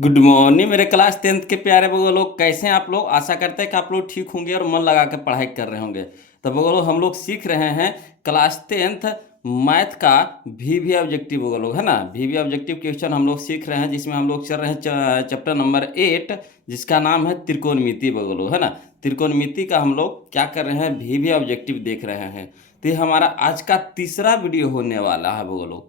Good morning मेरे class 10th के प्यारे बगो लोग, कैसे हैं आप लोग। आशा करते हैं कि आप लोग ठीक होंगे और मन लगा कर पढ़ाई कर रहे होंगे। तो बगो लोग हम लोग सीख रहे हैं क्लास 10th मैथ का वी ऑब्जेक्टिव बगो लोग, है ना। वी ऑब्जेक्टिव क्वेश्चन हम लोग सीख रहे हैं, जिसमें हम लोग चल रहे हैं चैप्टर नंबर 8, जिसका नाम है त्रिकोणमिति बगो लोग, है ना। त्रिकोणमिति का हम लोग क्या कर रहे हैं, वी ऑब्जेक्टिव देख रहे हैं। तो ये हमारा आज का तीसरा वीडियो होने वाला है बगो लोग,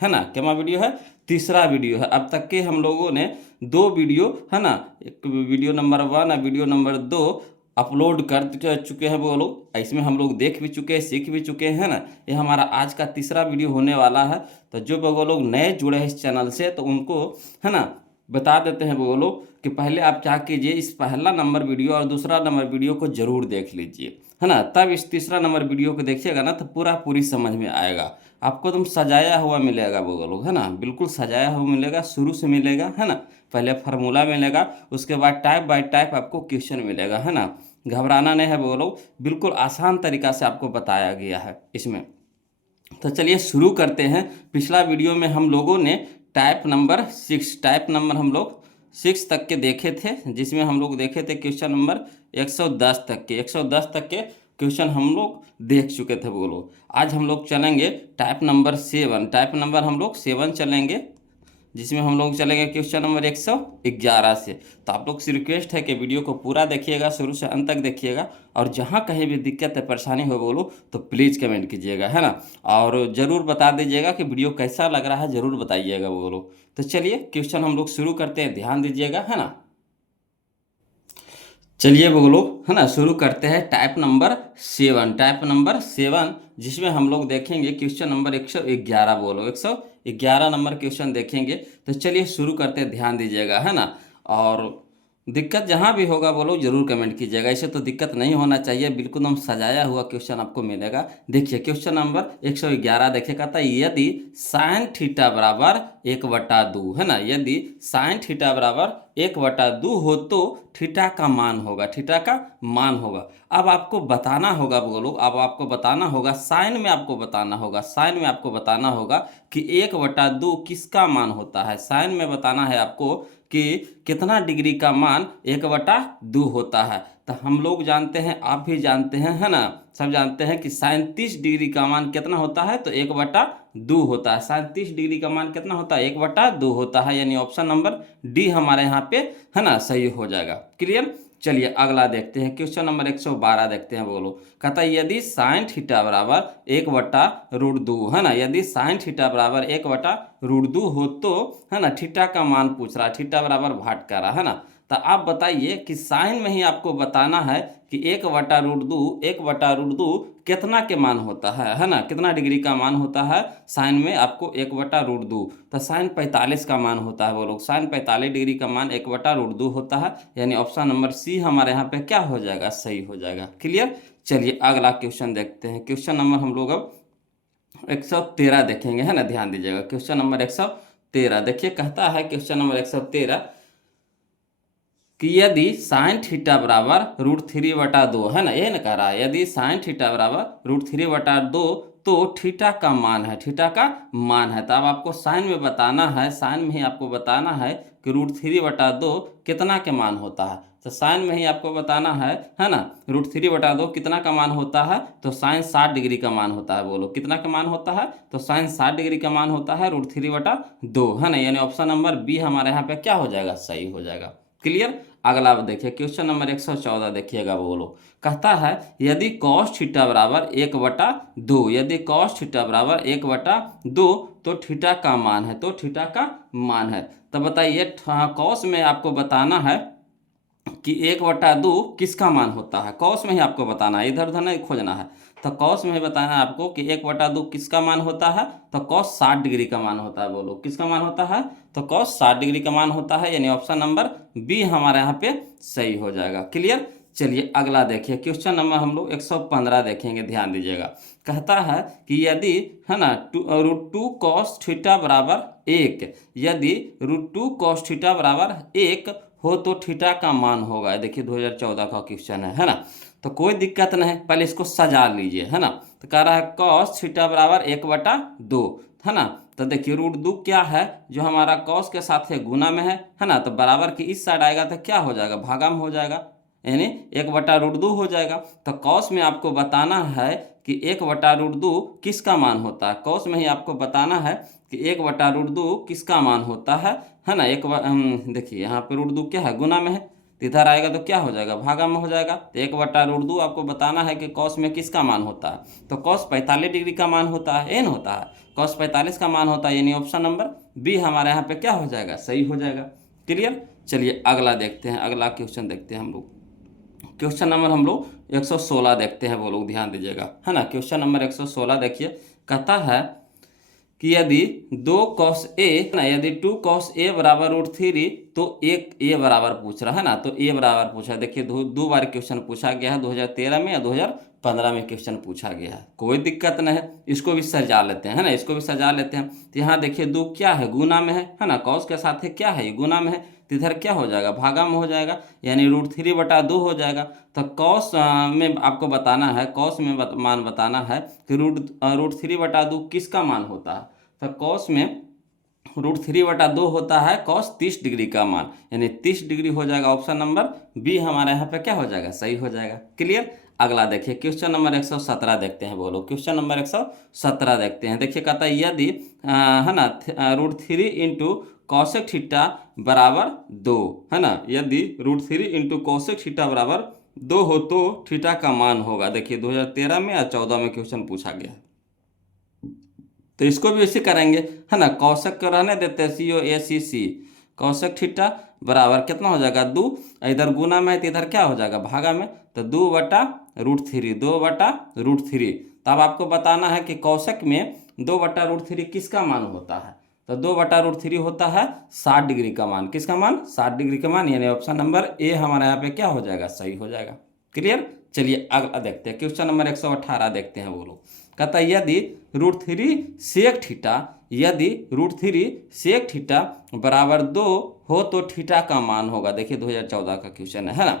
है ना। क्या वीडियो है, तीसरा वीडियो है। अब तक के हम लोगों ने दो वीडियो, है ना, एक वीडियो नंबर 1 और वीडियो नंबर 2 अपलोड कर चुके हैं वो लोग। इसमें हम लोग देख भी चुके हैं, सीख भी चुके हैं ना। ये हमारा आज का तीसरा वीडियो होने वाला है। तो जो वो लोग नए जुड़े हैं इस चैनल से, तो उनको, है ना, बता देते हैं वो लोग कि पहले आप क्या कीजिए, इस पहला नंबर वीडियो और दूसरा नंबर वीडियो को जरूर देख लीजिए, है ना। तब इस तीसरा नंबर वीडियो को देखिएगा ना, तो पूरी समझ में आएगा आपको। तुम सजाया हुआ मिलेगा वो लोग, है ना, बिल्कुल सजाया हुआ मिलेगा, शुरू से मिलेगा, है ना। पहले फार्मूला मिलेगा, उसके बाद टाइप बाय टाइप आपको क्वेश्चन मिलेगा, है ना। घबराना नहीं है वो लोग, बिल्कुल आसान तरीका से आपको बताया गया है इसमें। तो चलिए शुरू करते हैं। पिछला वीडियो में हम लोगों ने टाइप नंबर हम लोग 6 तक के देखे थे, जिसमें हम लोग देखे थे क्वेश्चन नंबर 110 तक के क्वेश्चन हम लोग देख चुके थे वो लोग। आज हम लोग चलेंगे टाइप नंबर हम लोग 7 चलेंगे, जिसमें हम लोग चलेंगे क्वेश्चन नंबर 111 से। तो आप लोग से रिक्वेस्ट है कि वीडियो को पूरा देखिएगा, शुरू से अंत तक देखिएगा, और जहाँ कहीं भी दिक्कत है, परेशानी हो बोलो तो प्लीज़ कमेंट कीजिएगा, है ना। और ज़रूर बता दीजिएगा कि वीडियो कैसा लग रहा है, ज़रूर बताइएगा वो लोग। तो चलिए क्वेश्चन हम लोग शुरू करते हैं, ध्यान दीजिएगा, है ना। चलिए वो लोग, है ना, शुरू करते हैं टाइप नंबर 7, जिसमें हम लोग देखेंगे क्वेश्चन नंबर 111 बोलो, 111 नंबर क्वेश्चन देखेंगे। तो चलिए शुरू करते हैं, ध्यान दीजिएगा, है ना। और दिक्कत जहाँ भी होगा वो लोग जरूर कमेंट कीजिएगा, ऐसे तो दिक्कत नहीं होना चाहिए, बिल्कुल हम सजाया हुआ क्वेश्चन आपको मिलेगा। देखिए क्वेश्चन नंबर 111 देखिएगा, था यदि साइन थीटा बराबर 1/2, है ना, यदि साइन थीटा बराबर 1/2 हो तो थीटा का मान होगा। अब आपको बताना होगा वो लोग, अब आपको बताना होगा साइन में, आपको बताना होगा कि 1/2 किसका मान होता है। साइन में बताना है आपको कि कितना डिग्री का मान 1/2 होता है। तो हम लोग जानते हैं, आप भी जानते हैं, है ना, सब जानते हैं कि साइन 30 डिग्री का मान कितना होता है, तो 1/2 होता है। साइन 30 डिग्री का मान कितना होता है, 1/2 होता है, यानी ऑप्शन नंबर डी हमारे यहाँ पे, है ना, सही हो जाएगा। क्लियर। चलिए अगला देखते हैं, क्वेश्चन नंबर 112 देखते हैं। बोलो, कहता है यदि साइन थीटा बराबर 1/√2, है ना, यदि साइन थीटा बराबर 1/√2 हो तो, है ना, थीटा का मान पूछ रहा है, थीटा बराबर भाट कर रहा है ना। तो आप बताइए कि साइन में ही आपको बताना है कि 1/√2 कितना के मान होता है ना, कितना डिग्री का मान होता है साइन में आपको 1/√2। तो साइन 45 का मान होता है वो लोग, साइन 45 डिग्री का मान 1/√2 होता है, यानी ऑप्शन नंबर सी हमारे यहाँ पे क्या हो जाएगा, सही हो जाएगा। क्लियर। चलिए अगला क्वेश्चन देखते हैं, क्वेश्चन नंबर हम लोग अब 113 देखेंगे, है ना, ध्यान दीजिएगा। क्वेश्चन नंबर 113 देखिए, कहता है क्वेश्चन नंबर 113 कि यदि साइन थीटा बराबर √3/2, है ना, ये ना कह रहा है, यदि साइन थीटा बराबर √3/2 तो थीटा का मान है, तो अब आपको साइन में बताना है, साइन में ही आपको बताना है कि √3/2 कितना के मान होता है। तो साइन में ही आपको बताना है ना, √3/2 कितना का मान होता है, तो साइन 60 डिग्री का मान होता है। बोलो कितना का मान होता है, तो साइन 60 डिग्री का मान होता है √3/2, है ना, यानी ऑप्शन नंबर बी हमारे यहाँ पे क्या हो जाएगा, सही हो जाएगा। क्लियर। अगला देखिए क्वेश्चन नंबर 114 देखिएगा। बोलो, कहता है यदि कॉस थीटा बराबर 1/2, यदि कॉस थीटा बराबर 1/2 तो थीटा का मान है, तो बताइए कॉस में आपको बताना है कि 1/2 किसका मान होता है। कॉस में ही आपको बताना है, इधर उधर नहीं खोजना है। तो कॉस में ही बताना है आपको कि 1/2 किसका मान होता है, तो कॉस 60 डिग्री का मान होता है। बोलो किसका मान होता है, तो कॉस 60 डिग्री का मान होता है, यानी ऑप्शन नंबर बी हमारे यहाँ पे सही हो जाएगा। क्लियर। चलिए अगला देखिए, क्वेश्चन नंबर हम लोग 115 देखेंगे, ध्यान दीजिएगा। कहता है कि यदि, है ना, √2 कॉस थीटा बराबर 1, यदि √2 कॉस थीटा बराबर 1 हो तो थीटा का मान होगा। देखिए 2014 का क्वेश्चन है ना। तो कोई दिक्कत नहीं, पहले इसको सजा लीजिए, है ना। तो कह रहा है कॉस थीटा बराबर 1/2, है ना। तो देखिए √2 क्या है, जो हमारा कॉस के साथ है गुना में है ना। तो बराबर की इस साइड आएगा तो क्या हो जाएगा, भागा में हो जाएगा, यानी 1/√2 हो जाएगा। तो कॉस में आपको बताना है कि 1/√2 किसका मान होता है। कॉस में ही आपको बताना है कि 1/√2 किसका मान होता है ना। देखिए यहाँ पे √2 क्या है, गुना में है, तो इधर आएगा तो क्या हो जाएगा, भागा में हो जाएगा। तो 1/√2 आपको बताना है कि कॉस में किसका मान होता है। तो कॉस 45 डिग्री का मान होता है, एन होता है, कॉस 45 का मान होता है, यानी ऑप्शन नंबर बी हमारे यहाँ पे क्या हो जाएगा, सही हो जाएगा। क्लियर। चलिए अगला देखते हैं, अगला क्वेश्चन देखते हैं हम लोग। क्वेश्चन नंबर हम लोग 116 देखते हैं, वो लोग ध्यान दीजिएगा, है ना। क्वेश्चन नंबर 116 देखिए, कहता है कि यदि 2 cos A ना, यदि 2 cos A बराबर √3 तो एक A बराबर पूछ रहा है ना। तो A बराबर पूछा है, देखिए दो बार क्वेश्चन पूछा गया है, 2013 में या 2015 में क्वेश्चन पूछा गया है, कोई दिक्कत नहीं है। इसको भी सजा लेते हैं, है ना, इसको भी सजा लेते हैं। तो यहाँ देखिए 2 क्या है, गुना में है ना, cos के साथ है क्या है, गुना में है, तो इधर क्या हो जाएगा, भागा में हो जाएगा, यानी √3/2 हो जाएगा। तो कॉस में आपको बताना है, कॉस में मान बताना है कि √3/2 किसका मान होता है। तो कॉस में √3/2 होता है कॉस 30 डिग्री का मान, यानी 30 डिग्री हो जाएगा। ऑप्शन नंबर बी हमारे यहाँ पे क्या हो जाएगा, सही हो जाएगा। क्लियर। अगला देखिए क्वेश्चन नंबर 117 देखते हैं, बोलो क्वेश्चन नंबर 117 देखते हैं। देखिए कहता है यदि है ना √3 इंटू कॉसेक थीटा बराबर 2, है ना, यदि √3 इंटू कॉसेक थीटा बराबर 2 हो तो थीटा का मान होगा। देखिए 2013 में या 14 में क्वेश्चन पूछा गया है, तो इसको भी ऐसे करेंगे, है ना। कौशक को रहने देते हैं, COSEC, कौशक थीटा बराबर कितना हो जाएगा, 2, इधर गुना में है तो इधर क्या हो जाएगा, भागा में, तो 2/√3, 2/√3। तो अब आपको बताना है कि कौशक में 2/√3 किसका मान होता है। तो 2/√3 होता है 60 डिग्री का मान, किसका मान, 60 डिग्री का मान, यानी ऑप्शन नंबर ए हमारे यहाँ पे क्या हो जाएगा, सही हो जाएगा। क्लियर। चलिए अगला देखते हैं, क्वेश्चन नंबर 118 देखते हैं, वो लोग कहता है यदि √3 सेक थीटा, यदि √3 सेक थीटा बराबर 2 हो तो थीटा का मान होगा। देखिए 2014 का क्वेश्चन है ना।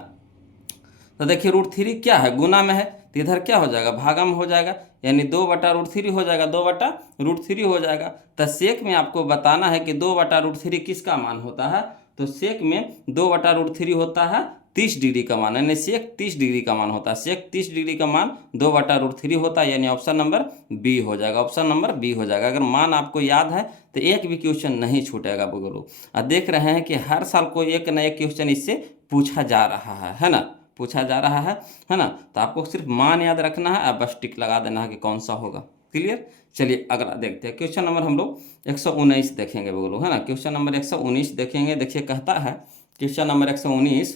तो देखिए √3 क्या है, गुना में है, तो इधर क्या हो जाएगा, भागा में हो जाएगा, यानी 2/√3 हो जाएगा, 2/√3 हो जाएगा। तो सेक में आपको बताना है कि 2/√3 किसका मान होता है। तो सेक में 2/√3 होता है 30 डिग्री का मान, यानी सेक 30 डिग्री का मान होता है, सेक 30 डिग्री का मान 2/√3 होता है, यानी ऑप्शन नंबर बी हो जाएगा, ऑप्शन नंबर बी हो जाएगा। अगर मान आपको याद है तो एक भी क्वेश्चन नहीं छूटेगा बोलो। और देख रहे हैं कि हर साल कोई एक नया क्वेश्चन इससे पूछा जा रहा है ना, पूछा जा रहा है ना। तो आपको सिर्फ मान याद रखना है, अब बस टिक लगा देना है कि कौन सा होगा। क्लियर। चलिए अगला देखते हैं, क्वेश्चन नंबर हम लोग 119 देखेंगे बोलो, है ना। क्वेश्चन नंबर 119 देखेंगे। देखिए कहता है क्वेश्चन नंबर 119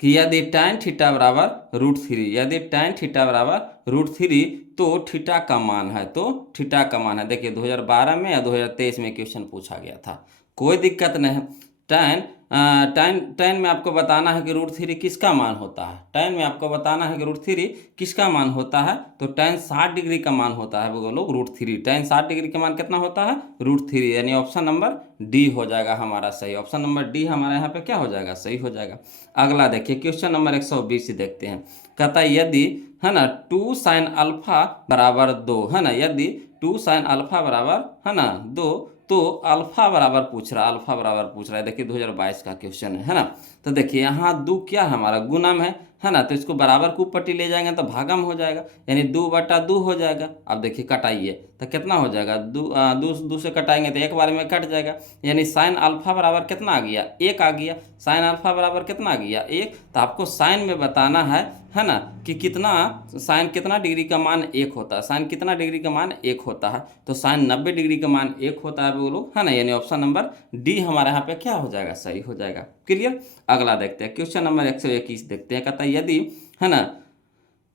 कि यदि tan थीटा बराबर √3, यदि tan थीटा बराबर √3 तो थीटा का मान है, तो थीटा का मान है। देखिए 2012 में या 2023 में क्वेश्चन पूछा गया था, कोई दिक्कत नहीं है। tan में आपको बताना है कि √3 किसका मान होता है, tan में आपको बताना है कि √3 किसका मान होता है। तो tan 60 डिग्री का मान होता है वो लोग, √3, tan 60 डिग्री का मान कितना होता है, √3, यानी ऑप्शन नंबर डी हो जाएगा हमारा सही, ऑप्शन नंबर डी हमारे यहाँ पे क्या हो जाएगा, सही हो जाएगा। अगला देखिए क्वेश्चन नंबर 120 देखते हैं। कहता है यदि, है ना, 2 sin अल्फा बराबर 2, है ना, यदि 2 sin अल्फा बराबर, है ना, 2, तो अल्फा बराबर पूछ रहा है, अल्फा बराबर पूछ रहा है। देखिए 2022 का क्वेश्चन है ना। तो देखिए यहाँ 2 क्या है हमारा, गुना में है ना, तो इसको बराबर कूप पट्टी ले जाएंगे तो भागा में हो जाएगा, यानी 2/2 हो जाएगा। अब देखिए कटाइए तो कितना हो जाएगा, 2 से कटाएंगे तो एक बार में कट जाएगा, यानी साइन अल्फा बराबर कितना आ गया, 1 आ गया। साइन अल्फा बराबर कितना आ गया, 1। तो आपको साइन में बताना है ना, कि कितना साइन कितना डिग्री का मान 1 होता है, साइन कितना डिग्री का मान 1 होता है। तो साइन 90 डिग्री का मान 1 होता है बोलो, है ना, यानी ऑप्शन नंबर डी हमारे यहाँ पे क्या हो जाएगा, सही हो जाएगा। क्लियर। अगला देखते हैं क्वेश्चन नंबर 121 देखते हैं। कहता है यदि, है ना,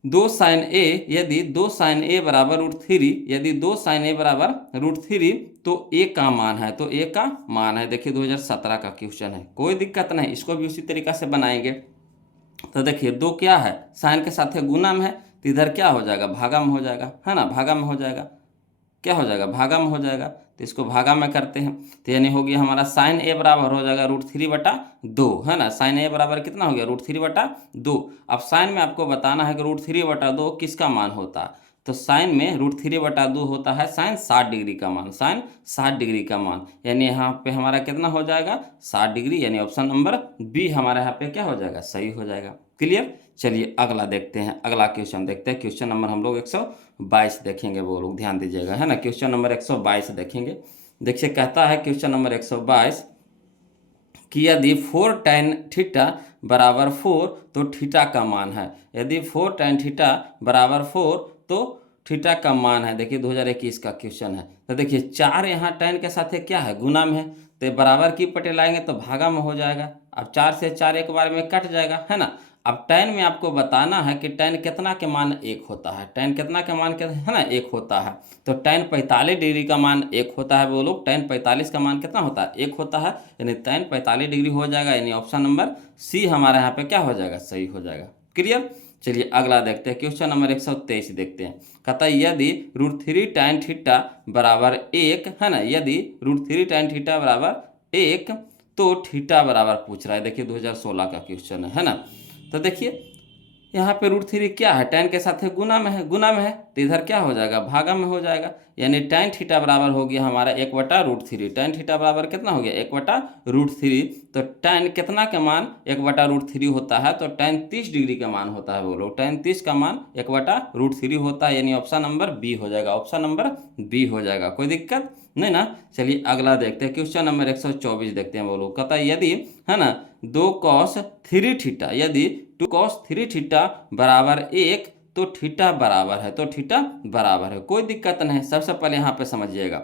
2 sin a, यदि 2 sin a बराबर √3, यदि 2 sin a बराबर √3 तो a का मान है, तो a का मान है। देखिए 2017 का क्वेश्चन है, कोई दिक्कत नहीं, इसको भी उसी तरीका से बनाएंगे। तो देखिए 2 क्या है, साइन के साथ है, गुना में है, तो इधर क्या हो जाएगा, भागा में हो जाएगा, है ना, भागा में हो जाएगा, क्या हो जाएगा, भागा में हो जाएगा। तो इसको भागा में करते हैं, तो यानी हो गया हमारा साइन ए बराबर हो जाएगा √3/2, है ना। साइन ए बराबर कितना हो गया, √3/2। अब साइन में आपको बताना है कि √3/2 किसका मान होता है। तो साइन में √3/2 होता है साइन 60 डिग्री का मान, साइन 60 डिग्री का मान, यानी यहाँ पे हमारा कितना हो जाएगा 60 डिग्री, यानी ऑप्शन नंबर बी हमारा यहाँ पे क्या हो जाएगा, सही हो जाएगा। क्लियर। चलिए अगला देखते हैं, अगला क्वेश्चन देखते हैं। क्वेश्चन नंबर हम लोग 122 देखेंगे, वो लोग ध्यान दीजिएगा, है ना। क्वेश्चन नंबर 122 देखेंगे। देखिए कहता है क्वेश्चन नंबर 122 कि यदि 4 tan थीटा बराबर 4 तो थीटा का मान है। यदि 4 tan थीटा बराबर 4 तो थीटा का मान है। देखिए 2021 का क्वेश्चन है। तो देखिए 4 यहाँ tan के साथ क्या है, गुना में है, तो बराबर की पटे लाएंगे तो भागा में हो जाएगा। अब 4 से 4 एक बार में कट जाएगा, है ना। अब tan में आपको बताना है कि tan कितना के मान 1 होता है, tan कितना के मान है ना 1 होता है। तो tan 45 डिग्री का मान 1 होता है, वो लोग tan 45 का मान कितना होता है 1 होता है, यानी tan 45 डिग्री हो जाएगा, यानी ऑप्शन नंबर सी हमारा यहाँ पे क्या हो जाएगा, सही हो जाएगा। क्लियर। चलिए अगला देखते हैं, क्वेश्चन नंबर 123 देखते हैं। कहता है यदि √3 tan थीटा बराबर 1, है ना, यदि √3 tan थीटा बराबर 1 तो थीटा बराबर पूछ रहा है। देखिए 2016 का क्वेश्चन है ना। तो देखिए यहाँ पे √3 क्या है, tan के साथ है गुना में है, गुना में है, तो इधर क्या हो जाएगा, भागा में हो जाएगा, यानी tan थीटा बराबर हो गया हमारा 1/√3। tan थीटा बराबर कितना हो गया 1/√3। तो tan कितना का मान 1/√3 होता है, तो tan 30 डिग्री का मान होता है, बोलो tan 30 का मान 1/√3 होता है, यानी ऑप्शन नंबर बी हो जाएगा, ऑप्शन नंबर बी हो जाएगा। कोई दिक्कत नहीं ना। चलिए अगला देखते हैं, क्वेश्चन नंबर 124 देखते हैं। बोलो कहता है यदि, है ना, 2 cos 3 थीटा, यदि 2 cos 3 थीटा बराबर 1 तो थीटा बराबर है, तो थीटा बराबर है। कोई दिक्कत नहीं, सबसे पहले यहाँ पे समझिएगा।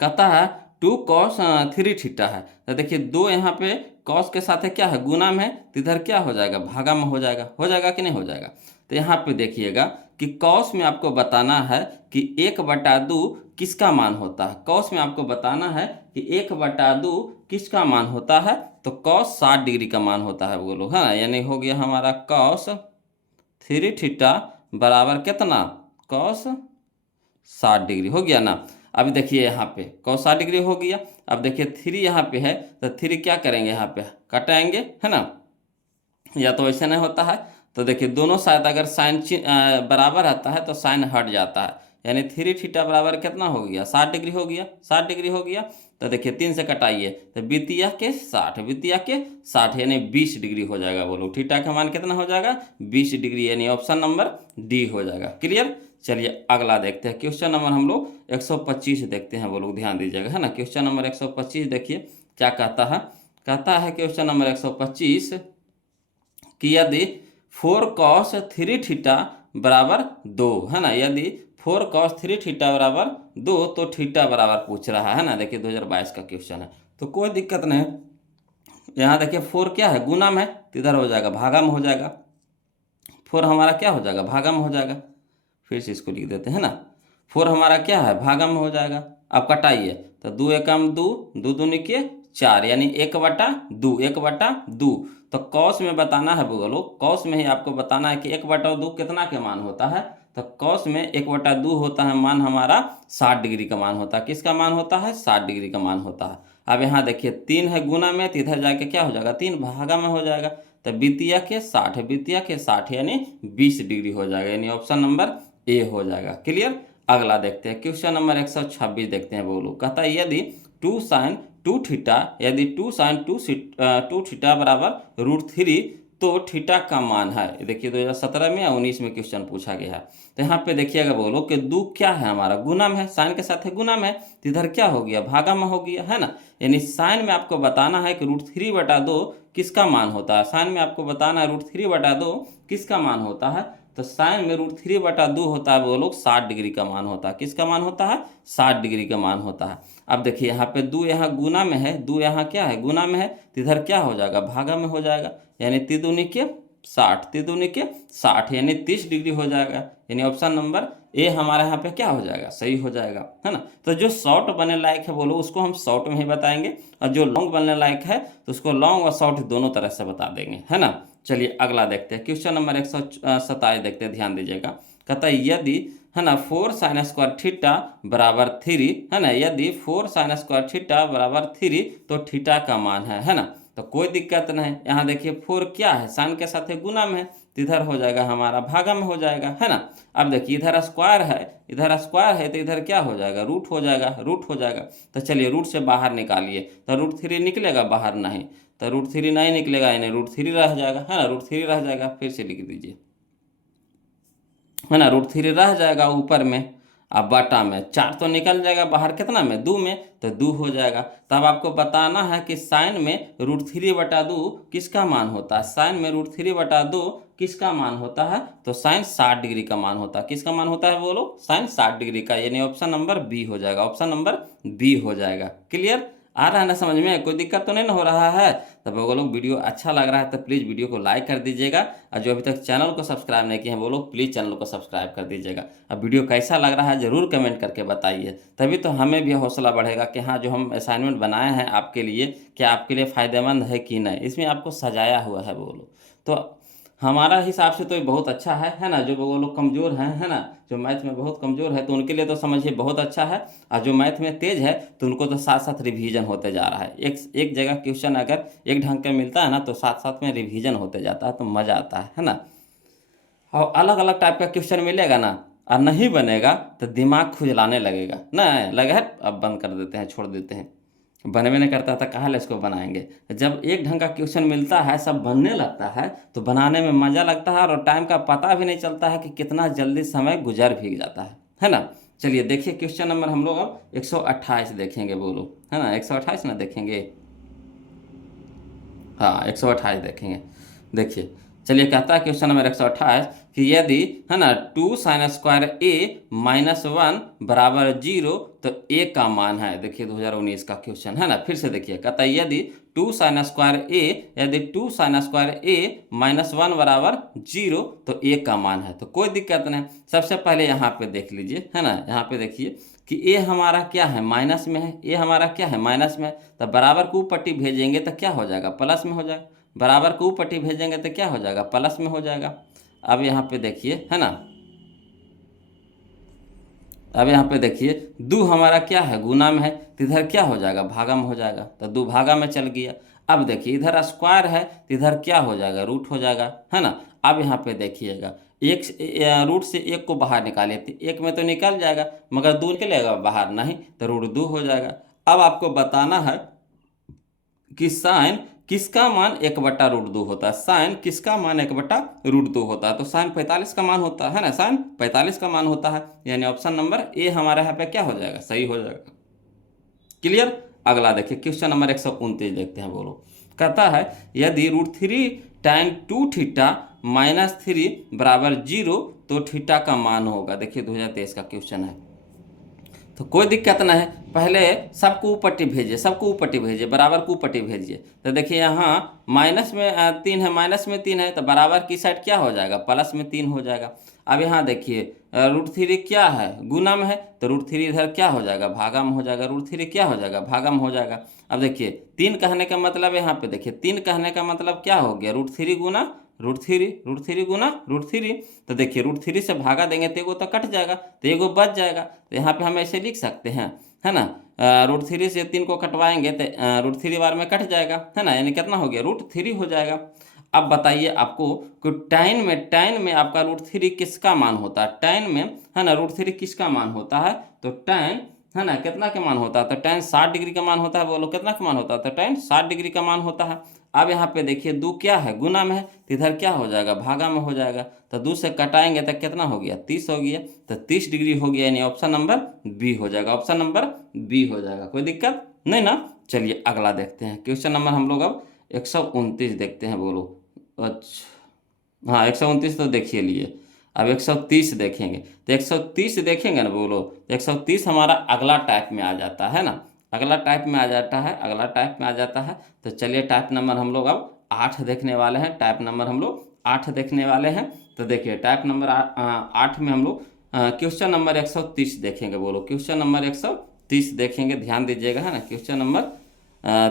कहता है 2 cos 3 थीटा है, तो देखिए 2 यहाँ पे cos के साथ है क्या है, गुना में है, तो इधर क्या हो जाएगा, भागा में हो जाएगा कि नहीं हो जाएगा। तो यहाँ पे देखिएगा कि cos में आपको बताना है कि 1/2 किसका मान होता है। cos में आपको बताना है कि 1/2 किसका मान होता है, तो cos 60 डिग्री का मान होता है, बोलो, है ना, यानी हो गया हमारा cos 3 थीटा बराबर कितना, cos 60 डिग्री हो गया ना। अब देखिए यहाँ पे cos 60 डिग्री हो गया। अब देखिए 3 यहाँ पे है, तो 3 क्या करेंगे, यहाँ पे कटाएंगे, है ना, या तो ऐसे नहीं होता है। तो देखिए दोनों साइड अगर साइन बराबर रहता है तो साइन हट जाता है, यानी 3 थीटा बराबर कितना हो गया 60 डिग्री हो गया, 60 डिग्री हो गया। तो देखिए 3 से कटाइए तो बीतिया के 60, बीतिया के 60 यानी 20 डिग्री हो जाएगा। बोलो थीटा का मान कितना हो जाएगा 20 डिग्री, यानी ऑप्शन नंबर डी हो जाएगा। क्लियर। चलिए अगला देखते हैं, क्वेश्चन नंबर हम लोग 125 देखते हैं, वो लोग ध्यान दीजिएगा, है ना। क्वेश्चन नंबर 125 देखिए क्या कहता है। कहता है क्वेश्चन नंबर 125 कि यदि 4 cos 3 थीटा बराबर 2, है ना, यदि 4 cos 3 थीटा बराबर 2 तो थीटा बराबर पूछ रहा है ना। देखिए 2022 का क्वेश्चन है, तो कोई दिक्कत नहीं। यहाँ देखिए 4 क्या है, गुना में है, तो इधर हो जाएगा, भागा में हो जाएगा। 4 हमारा क्या हो जाएगा, भागा में हो जाएगा। फिर से इसको लिख देते हैं ना, 4 हमारा क्या है, भागा में हो जाएगा। अब कटाइए तो 2 एकम 2, 2 दूनी के 4, यानी 1/2, 1/2। तो कॉस में बताना है, बोलो कॉस में ही आपको बताना है कि 1/2 कितना के मान होता है। तो कॉस में 1/2 होता है मान हमारा 60 डिग्री का मान होता है। किसका मान होता है, 60 डिग्री का मान होता है। अब यहाँ देखिए 3 है गुना में, तो इधर जाके क्या हो जाएगा, 3 भागा में हो जाएगा। तो बीतिया के 60, बीतिया के 60 यानी 20 डिग्री हो जाएगा, यानी ऑप्शन नंबर ए हो जाएगा। क्लियर। अगला देखते हैं, क्वेश्चन नंबर 126 देखते हैं। बोलो कहता है यदि 2 sin 2 थीटा, यदि 2 sin 2 थीटा बराबर √3 तो थीटा का मान है। देखिए 2017 में या 19 में क्वेश्चन पूछा गया है। तो यहाँ पे देखिएगा, बोलो कि 2 क्या है हमारा, गुना में है, साइन के साथ है गुना में है, तो इधर क्या हो गया, भागा में हो गया, है ना। यानी साइन में आपको बताना है कि √3/2 किसका मान होता है। साइन में आपको बताना है √3/2 किसका मान होता है। तो साइन में √3/2 होता है, वो लोग 60 डिग्री का मान होता है। किसका मान होता है, 60 डिग्री का मान होता है। अब देखिए यहाँ पे 2 यहाँ गुना में है, 2 यहाँ क्या है, गुना में है, तो इधर क्या हो जाएगा, भागा में हो जाएगा, यानी 3 दूनी के 60, 3 दूनी के 60 यानी 30 डिग्री हो जाएगा, यानी ऑप्शन नंबर ए हमारा यहाँ पे क्या हो जाएगा, सही हो जाएगा, है ना। तो जो शॉर्ट बनने लायक है बोलो उसको हम शॉर्ट में ही बताएंगे, और जो लॉन्ग बनने लायक है तो उसको लॉन्ग और शॉर्ट दोनों तरह से बता देंगे, है ना। चलिए अगला देखते हैं, क्वेश्चन नंबर 127 देखते हैं, ध्यान दीजिएगा। कहता है यदि, है ना, 4 sin स्क्वायर थीटा बराबर 3, है ना, यदि 4 sin स्क्वायर थीटा बराबर 3 तो थीटा का मान है ना। तो कोई दिक्कत नहीं। यहाँ देखिए 4 क्या है, साइन के साथ है गुना में है, तो इधर हो जाएगा हमारा भागा में हो जाएगा, है ना। अब देखिए इधर स्क्वायर है, इधर स्क्वायर है, तो इधर क्या हो जाएगा, रूट हो जाएगा, रूट हो जाएगा। तो चलिए रूट से बाहर निकालिए, तो √3 निकलेगा बाहर, नहीं तो √3 नहीं निकलेगा, यानी √3 रह जाएगा, है ना, √3 रह जाएगा। फिर से लिख दीजिए, है ना, √3 रह जाएगा ऊपर में। अब बटा में 4 तो निकल जाएगा बाहर, कितना में, 2 में, तो 2 हो जाएगा। तब आपको बताना है कि साइन में √3/2 किसका मान होता है, साइन में √3/2 किसका मान होता है, तो साइन 60 डिग्री का मान होता है। किसका मान होता है बोलो, साइन 60 डिग्री का, यानी ऑप्शन नंबर बी हो जाएगा, ऑप्शन नंबर बी हो जाएगा। क्लियर, आ रहा है ना समझ में, कोई दिक्कत तो नहीं ना हो रहा है। तब वो लोग वीडियो अच्छा लग रहा है तो प्लीज़ वीडियो को लाइक कर दीजिएगा, और जो अभी तक चैनल को सब्सक्राइब नहीं किए हैं वो लोग प्लीज़ चैनल को सब्सक्राइब कर दीजिएगा। अब वीडियो कैसा लग रहा है ज़रूर कमेंट करके बताइए, तभी तो हमें भी हौसला बढ़ेगा कि हाँ जो हम असाइनमेंट बनाए हैं आपके लिए, क्या आपके लिए फ़ायदेमंद है कि नहीं। इसमें आपको सजाया हुआ है वो लोग, तो हमारा हिसाब से तो ये बहुत अच्छा है ना। जो वो लोग कमज़ोर हैं, है ना, जो मैथ में बहुत कमज़ोर है, तो उनके लिए तो समझिए बहुत अच्छा है। और जो मैथ में तेज़ है तो उनको तो साथ साथ रिवीजन होते जा रहा है। एक जगह क्वेश्चन अगर एक ढंग का मिलता है ना, तो साथ साथ में रिवीजन होते जाता है, तो मज़ा आता है ना। और अलग अलग टाइप का क्वेश्चन मिलेगा ना, और नहीं बनेगा तो दिमाग खुजलाने लगेगा ना, लगे है अब बंद कर देते हैं, छोड़ देते हैं, बनवे नहीं करता था, कहाँ ले इसको बनाएंगे। जब एक ढंग का क्वेश्चन मिलता है, सब बनने लगता है, तो बनाने में मज़ा लगता है, और टाइम का पता भी नहीं चलता है कि कितना जल्दी समय गुजर भी जाता है ना। चलिए देखिए क्वेश्चन नंबर हम लोग अब 128 देखेंगे, बोलो, है ना, 128 ना देखेंगे, हाँ 128 देखेंगे। देखिए चलिए कहता है क्वेश्चन नंबर 128 कि यदि, है ना, 2sin² - 1 = 0, तो a का मान है। देखिए 2019 का क्वेश्चन है ना, फिर से देखिए कहता है यदि 2sin² यदि 2sin² -1 = 0, तो a का मान है। तो कोई दिक्कत नहीं, सबसे पहले यहाँ पे देख लीजिए, है ना, यहाँ पे देखिए कि a हमारा क्या है, माइनस में है, a हमारा क्या है, माइनस में है। तो बराबर को पट्टी भेजेंगे तो क्या हो जाएगा, प्लस में हो जाएगा। बराबर को पट्टी भेजेंगे तो क्या हो जाएगा, प्लस में हो जाएगा। अब यहाँ पे देखिए, है ना, अब यहाँ पे देखिए 2 हमारा क्या है, गुना में है, तो इधर क्या हो जाएगा, भागा में हो जाएगा, तो 2 भागा में चल गया। अब देखिए इधर स्क्वायर है, तो इधर क्या हो जाएगा, रूट हो जाएगा, है ना। अब यहाँ पे देखिएगा रूट से 1 को बाहर निकालिए, तो 1 में तो निकल जाएगा, मगर 2 निकलेगा बाहर, नहीं तो √2 हो जाएगा। अब आपको बताना है कि साइन किसका मान 1/√2 होता है, साइन किसका मान 1/√2 होता है, तो साइन 45 का मान होता है ना, साइन 45 का मान होता है, यानी ऑप्शन नंबर ए हमारे यहाँ पे क्या हो जाएगा, सही हो जाएगा। क्लियर, अगला देखिए क्वेश्चन नंबर 129 देखते हैं, बोलो, कहता है यदि √3 tan 2θ - 3 = 0, तो थीटा का मान होगा। देखिए 2023 का क्वेश्चन है, तो कोई दिक्कत नहीं है, पहले सबको ऊपट्टी भेजिए, सबको ऊपट्टी भेजिए, बराबर को ऊपट्टी भेजिए। तो देखिए यहाँ माइनस में 3 है, माइनस में 3 है, तो बराबर की साइड क्या हो जाएगा, प्लस में 3 हो जाएगा। अब यहाँ देखिए √3 क्या है, गुना में है, तो √3 इधर क्या हो जाएगा, भागा में हो जाएगा, √3 क्या हो जाएगा, भागा में हो जाएगा। अब देखिए 3 कहने का मतलब, यहाँ पे देखिए 3 कहने का मतलब क्या हो गया, √3 गुना √3 गुना √3। तो देखिए √3 से भागा देंगे तो एगो तो कट जाएगा, तो एगो बच जाएगा। तो यहाँ पे हम ऐसे लिख सकते हैं, है ना, √3 से 3 को कटवाएंगे तो √3 बार में कट जाएगा, है ना, यानी कितना हो गया, √3 हो जाएगा। अब बताइए आपको कि tan में आपका √3 किसका मान होता है, tan में, है ना, √3 किसका मान होता है, तो tan, है ना, कितना का मान होता है, तो tan 60 डिग्री का मान होता है। बोलो कितना का मान होता है, तो tan 60 डिग्री का मान होता है। अब यहाँ पे देखिए 2 क्या है, गुना में है, तो इधर क्या हो जाएगा, भागा में हो जाएगा। तो 2 से कटाएंगे तो कितना हो गया, 30 हो गया, तो 30 डिग्री हो गया, यानी ऑप्शन नंबर बी हो जाएगा, ऑप्शन नंबर बी हो जाएगा। कोई दिक्कत नहीं ना। चलिए अगला देखते हैं क्वेश्चन नंबर हम लोग अब 129 देखते हैं, बोलो। अच्छा हाँ 129 तो देखिए लिए, अब 130 देखेंगे। तो 130 देखेंगे ना, बोलो, तो 130 हमारा अगला टाइप में आ जाता है ना, अगला टाइप में आ जाता है, अगला टाइप में आ जाता है। तो चलिए टाइप नंबर हम लोग अब 8 देखने वाले हैं, टाइप नंबर हम लोग 8 देखने वाले हैं। तो देखिए टाइप नंबर 8 में हम लोग क्वेश्चन नंबर 130 देखेंगे, बोलो, क्वेश्चन नंबर 130 देखेंगे, ध्यान दीजिएगा, है ना, क्वेश्चन नंबर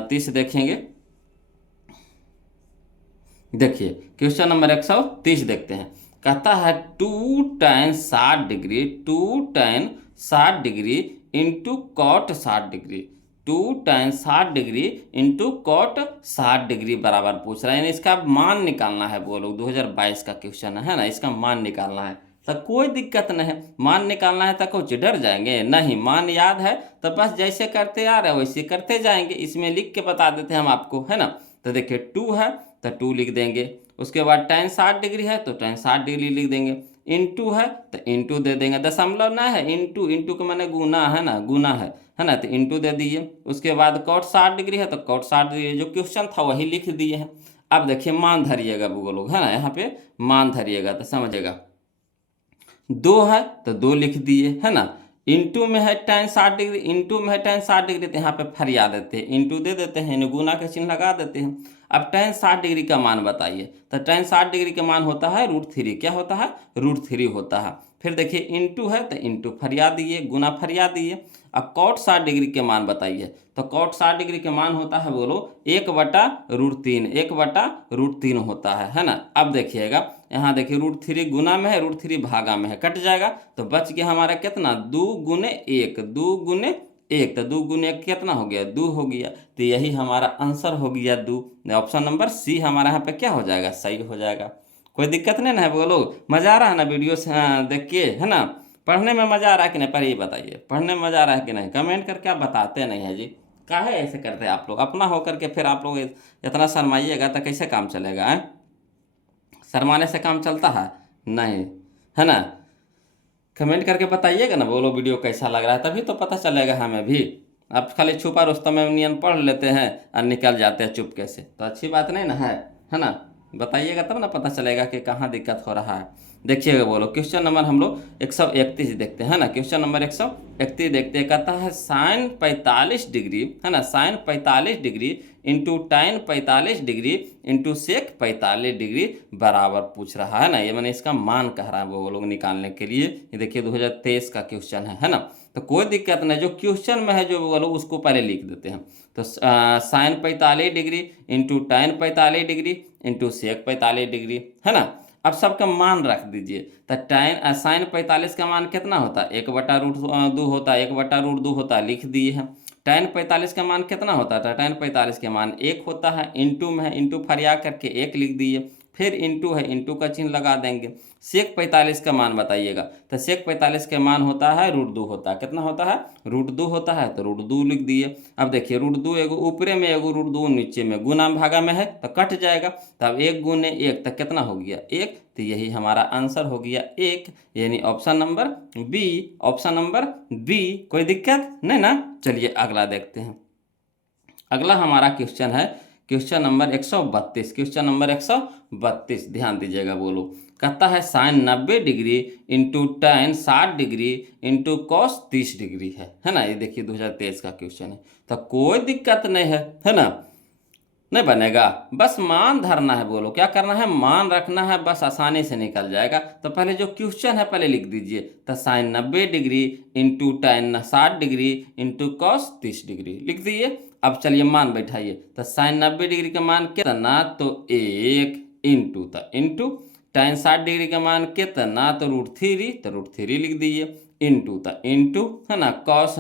30 देखेंगे। देखिए क्वेश्चन नंबर 130 देखते हैं, कहता है 2 tan 60 degree into cot 60 degree 2 tan 60 degree into cot 60 degree बराबर पूछ रहा है, यानी इसका मान निकालना है। वो लोग 2022 का क्वेश्चन है ना, इसका मान निकालना है। तो कोई दिक्कत नहीं है, मान निकालना है तो कुछ डर जाएंगे नहीं, मान याद है तो बस जैसे करते आ रहे वैसे करते जाएंगे। इसमें लिख के बता देते हैं हम आपको, है ना। तो देखिए 2 है तो 2 लिख देंगे, उसके बाद tan 60 डिग्री है तो tan 60 डिग्री लिख देंगे, इंटू है तो इंटू दे देंगे, दशमलव ना है, इंटू इंटू के माने गुना है ना, गुना है ना, तो इंटू दे दिए। उसके बाद cot 60 डिग्री है तो cot 60 डिग्री, जो क्वेश्चन था वही लिख दिए हैं। अब देखिए मान धरिएगा वो लोग, है ना, यहाँ पे मान धरिएगा तो समझिएगा। 2 है तो 2 लिख दिए, है ना। इंटू में है tan 60 डिग्री, इंटू में है tan 60 डिग्री, तो यहाँ पे फरिया देते हैं, इंटू दे देते हैं, इन्हें गुना का चिन्ह लगा देते हैं। अब tan 60 डिग्री का मान बताइए, तो tan 60 डिग्री का मान होता है √3, क्या होता है, √3 होता है। फिर देखिए इंटू है तो इंटू फरिया दिए, गुना फरिया दिए। अब cot 60 डिग्री के मान बताइए, तो cot 60 डिग्री के मान होता है बोलो 1/√3, 1/√3 होता है ना। अब देखिएगा यहाँ देखिए √3 गुना में है, √3 भागा में है, कट जाएगा तो बच गया हमारा कितना, 2 गुने 1, 2 गुने 1, तो 2 गुने 1 कितना हो गया, 2 हो गया। तो यही हमारा आंसर हो गया 2। ऑप्शन नंबर सी हमारा यहाँ पे क्या हो जाएगा, सही हो जाएगा। कोई दिक्कत नहीं ना है बोलो, मज़ा आ रहा है ना वीडियो से देख के, है ना। पढ़ने में मज़ा आ रहा है कि नहीं, पर ये बताइए पढ़ने में मज़ा आ रहा है कि नहीं, कमेंट करके आप बताते नहीं है जी, काहे ऐसे करते हैं आप लोग, अपना होकर के फिर आप लोग इतना शर्माइएगा तो कैसे काम चलेगा, है। शर्माने से काम चलता है नहीं, है ना। कमेंट करके बताइएगा ना बोलो वीडियो कैसा लग रहा है, तभी तो पता चलेगा हमें भी। आप खाली छुपा रुस्तम यूनियन पढ़ लेते हैं और निकल जाते हैं चुपके से, तो अच्छी बात नहीं ना है ना। बताइएगा तब ना पता चलेगा कि कहाँ दिक्कत हो रहा है। देखिएगा बोलो क्वेश्चन नंबर हम लोग 131 देखते हैं ना, क्वेश्चन नंबर 131 देखते हैं। कहता है sin 45 डिग्री, है ना, sin 45 degree into tan 45 degree into sec 45 degree बराबर पूछ रहा है ना। ये मैंने इसका मान कह रहा है वो लोग निकालने के लिए। ये देखिए 2023 का क्वेश्चन है ना। तो कोई दिक्कत नहीं, जो क्वेश्चन में है जो वो लोग उसको पहले लिख देते हैं। तो sin 45 degree into tan 45 degree into sec 45 degree, है ना। अब सबका मान रख दीजिए, तो sin 45 का मान कितना होता है, 1/√2 होता है, 1/√2 होता है, लिख दिए हैं। tan 45 का मान कितना होता है, tan 45 का मान 1 होता है, इंटू में है, इंटू फरिया करके 1 लिख दिए, फिर इंटू है, इंटू का चिन्ह लगा देंगे। sec 45 का मान बताइएगा, तो sec 45 का मान होता है √2 होता है, कितना होता है, √2 होता है, तो √2 लिख दिए। अब देखिए √2 एगो ऊपरे में एगो √2 नीचे में, गुना भागा में है तो कट जाएगा, तब 1 गुने 1 तक कितना हो गया, 1। तो यही हमारा आंसर हो गया 1, यानी option number B, option number B. कोई दिक्कत नहीं ना। चलिए अगला देखते हैं। अगला हमारा क्वेश्चन है क्वेश्चन नंबर 132, क्वेश्चन नंबर 132 ध्यान दीजिएगा बोलो। कहता है sin 90 degree into tan 60 degree into cos 30 degree है ना। ये देखिए 2023 का क्वेश्चन है, तो कोई दिक्कत नहीं है ना, नहीं बनेगा, बस मान धरना है बोलो, क्या करना है, मान रखना है, बस आसानी से निकल जाएगा। तो पहले जो क्वेश्चन है पहले लिख दीजिए, तो sin 90 degree into tan 60 degree into cos 30 degree लिख दिए। अब चलिए मान बैठाइए, तो sin 90 डिग्री का मान कितना, तो 1 इंटू tan 60 डिग्री का मान कितना, तो √3, तो √3 लिख दिए, इंटू तो इंटू, है ना, cos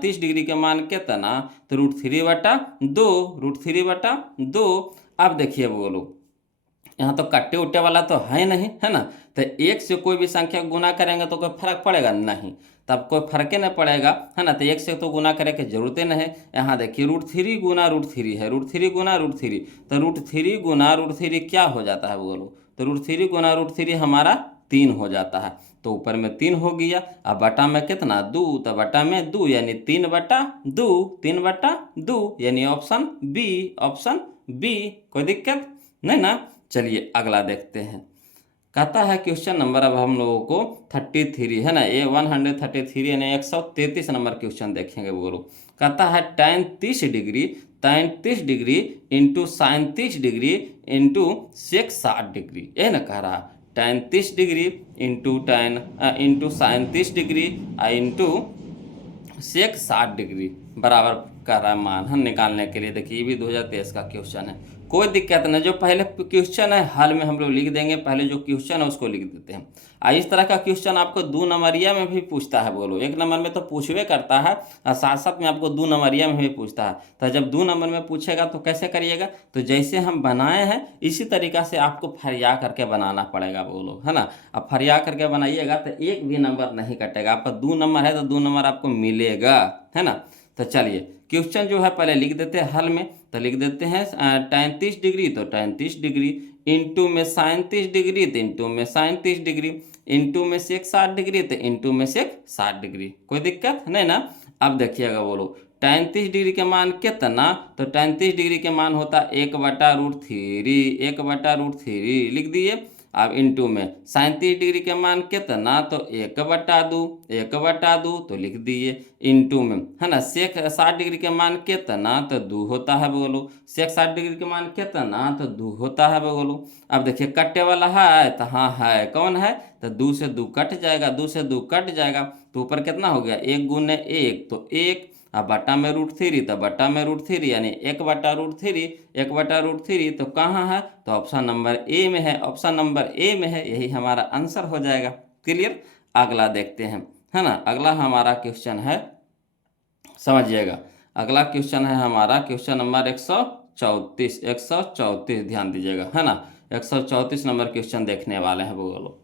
30 डिग्री का मान कितना, तो √3/2, √3/2। अब देखिए बोलो यहाँ तो कट्टे उट्टे वाला तो है नहीं, है ना। तो 1 से कोई भी संख्या गुना करेंगे तो कोई फर्क पड़ेगा नहीं, तब कोई फर्क ही नहीं पड़ेगा, है ना। तो 1 से तो गुना करे की जरूरत ही नहीं है। यहाँ देखिए √3 गुना √3 है, √3 गुना √3, तो √3 गुना √3 क्या हो जाता है बोलो, तो √3 गुना √3 हमारा 3 हो जाता है, तो ऊपर में 3 हो गया। अब बटा में कितना, 2, तो बटा में 2 यानी 3/2, 3/2 यानी ऑप्शन बी, ऑप्शन बी। कोई दिक्कत नहीं ना। चलिए अगला देखते हैं। कहता है क्वेश्चन नंबर अब हम लोगों को 33 है ना, ये 133 यानी 133 नंबर क्वेश्चन देखेंगे बोलो। कहता है tan 30 degree into sin 30 degree into sec 60 degree, ये ना कह रहा, tan 30 degree into sin 30 degree into sec 60 degree बराबर कर रहा है मान हम निकालने के लिए। देखिए ये भी 2023 का क्वेश्चन है, कोई दिक्कत नहीं। जो पहले क्वेश्चन है हल में हम लोग लिख देंगे, पहले जो क्वेश्चन है उसको लिख देते हैं। इस तरह का क्वेश्चन आपको 2 नंबरिया में भी पूछता है बोलो। 1 नंबर में तो पूछवे करता है और साथ साथ में आपको 2 नंबरिया में भी पूछता है। तो जब 2 नंबर में पूछेगा तो कैसे करिएगा, तो जैसे हम बनाए हैं इसी तरीका से आपको फरिया करके बनाना पड़ेगा बोलो, है ना। अब फरिया करके बनाइएगा तो एक भी नंबर नहीं कटेगा। आपका 2 नंबर है तो 2 नंबर आपको मिलेगा, है ना। तो चलिए क्वेश्चन जो है पहले लिख देते हैं हल में। तो लिख देते हैं tan 30 डिग्री, तो tan 30 डिग्री इंटू में sin 30 डिग्री, तो इंटू में sin 30 डिग्री, इंटू में सेक 60 डिग्री, तो इंटू में सेक 60 डिग्री। कोई दिक्कत नहीं ना। अब देखिएगा बोलो tan 30 डिग्री के मान कितना, तो tan 30 डिग्री के मान होता है 1/√3, 1/√3 लिख दिए। अब इंटू में sin 30 डिग्री के मान कितना, तो 1/2, 1/2 तो लिख दिए। इंटू में, है ना, सेक 60 डिग्री के मान कितना, तो 2 होता है बोलो। सेक 60 डिग्री के मान कितना, तो 2 होता है बोलो। अब देखिए कटने वाला है, तो हाँ है, कौन है, तो 2 से 2 कट जाएगा, 2 से 2 कट जाएगा, तो ऊपर कितना हो गया 1 गुने 1 तो 1, अब बटा में √3, तो बटा में √3 यानी 1/√3, 1/√3 तो कहाँ है, तो ऑप्शन नंबर ए में है, ऑप्शन नंबर ए में है, यही हमारा आंसर हो जाएगा। क्लियर। अगला देखते हैं, है ना। अगला हमारा क्वेश्चन है, समझिएगा, अगला क्वेश्चन है हमारा क्वेश्चन नंबर 134, 134 ध्यान दीजिएगा, है ना। 134 नंबर क्वेश्चन देखने वाले हैं बोलो।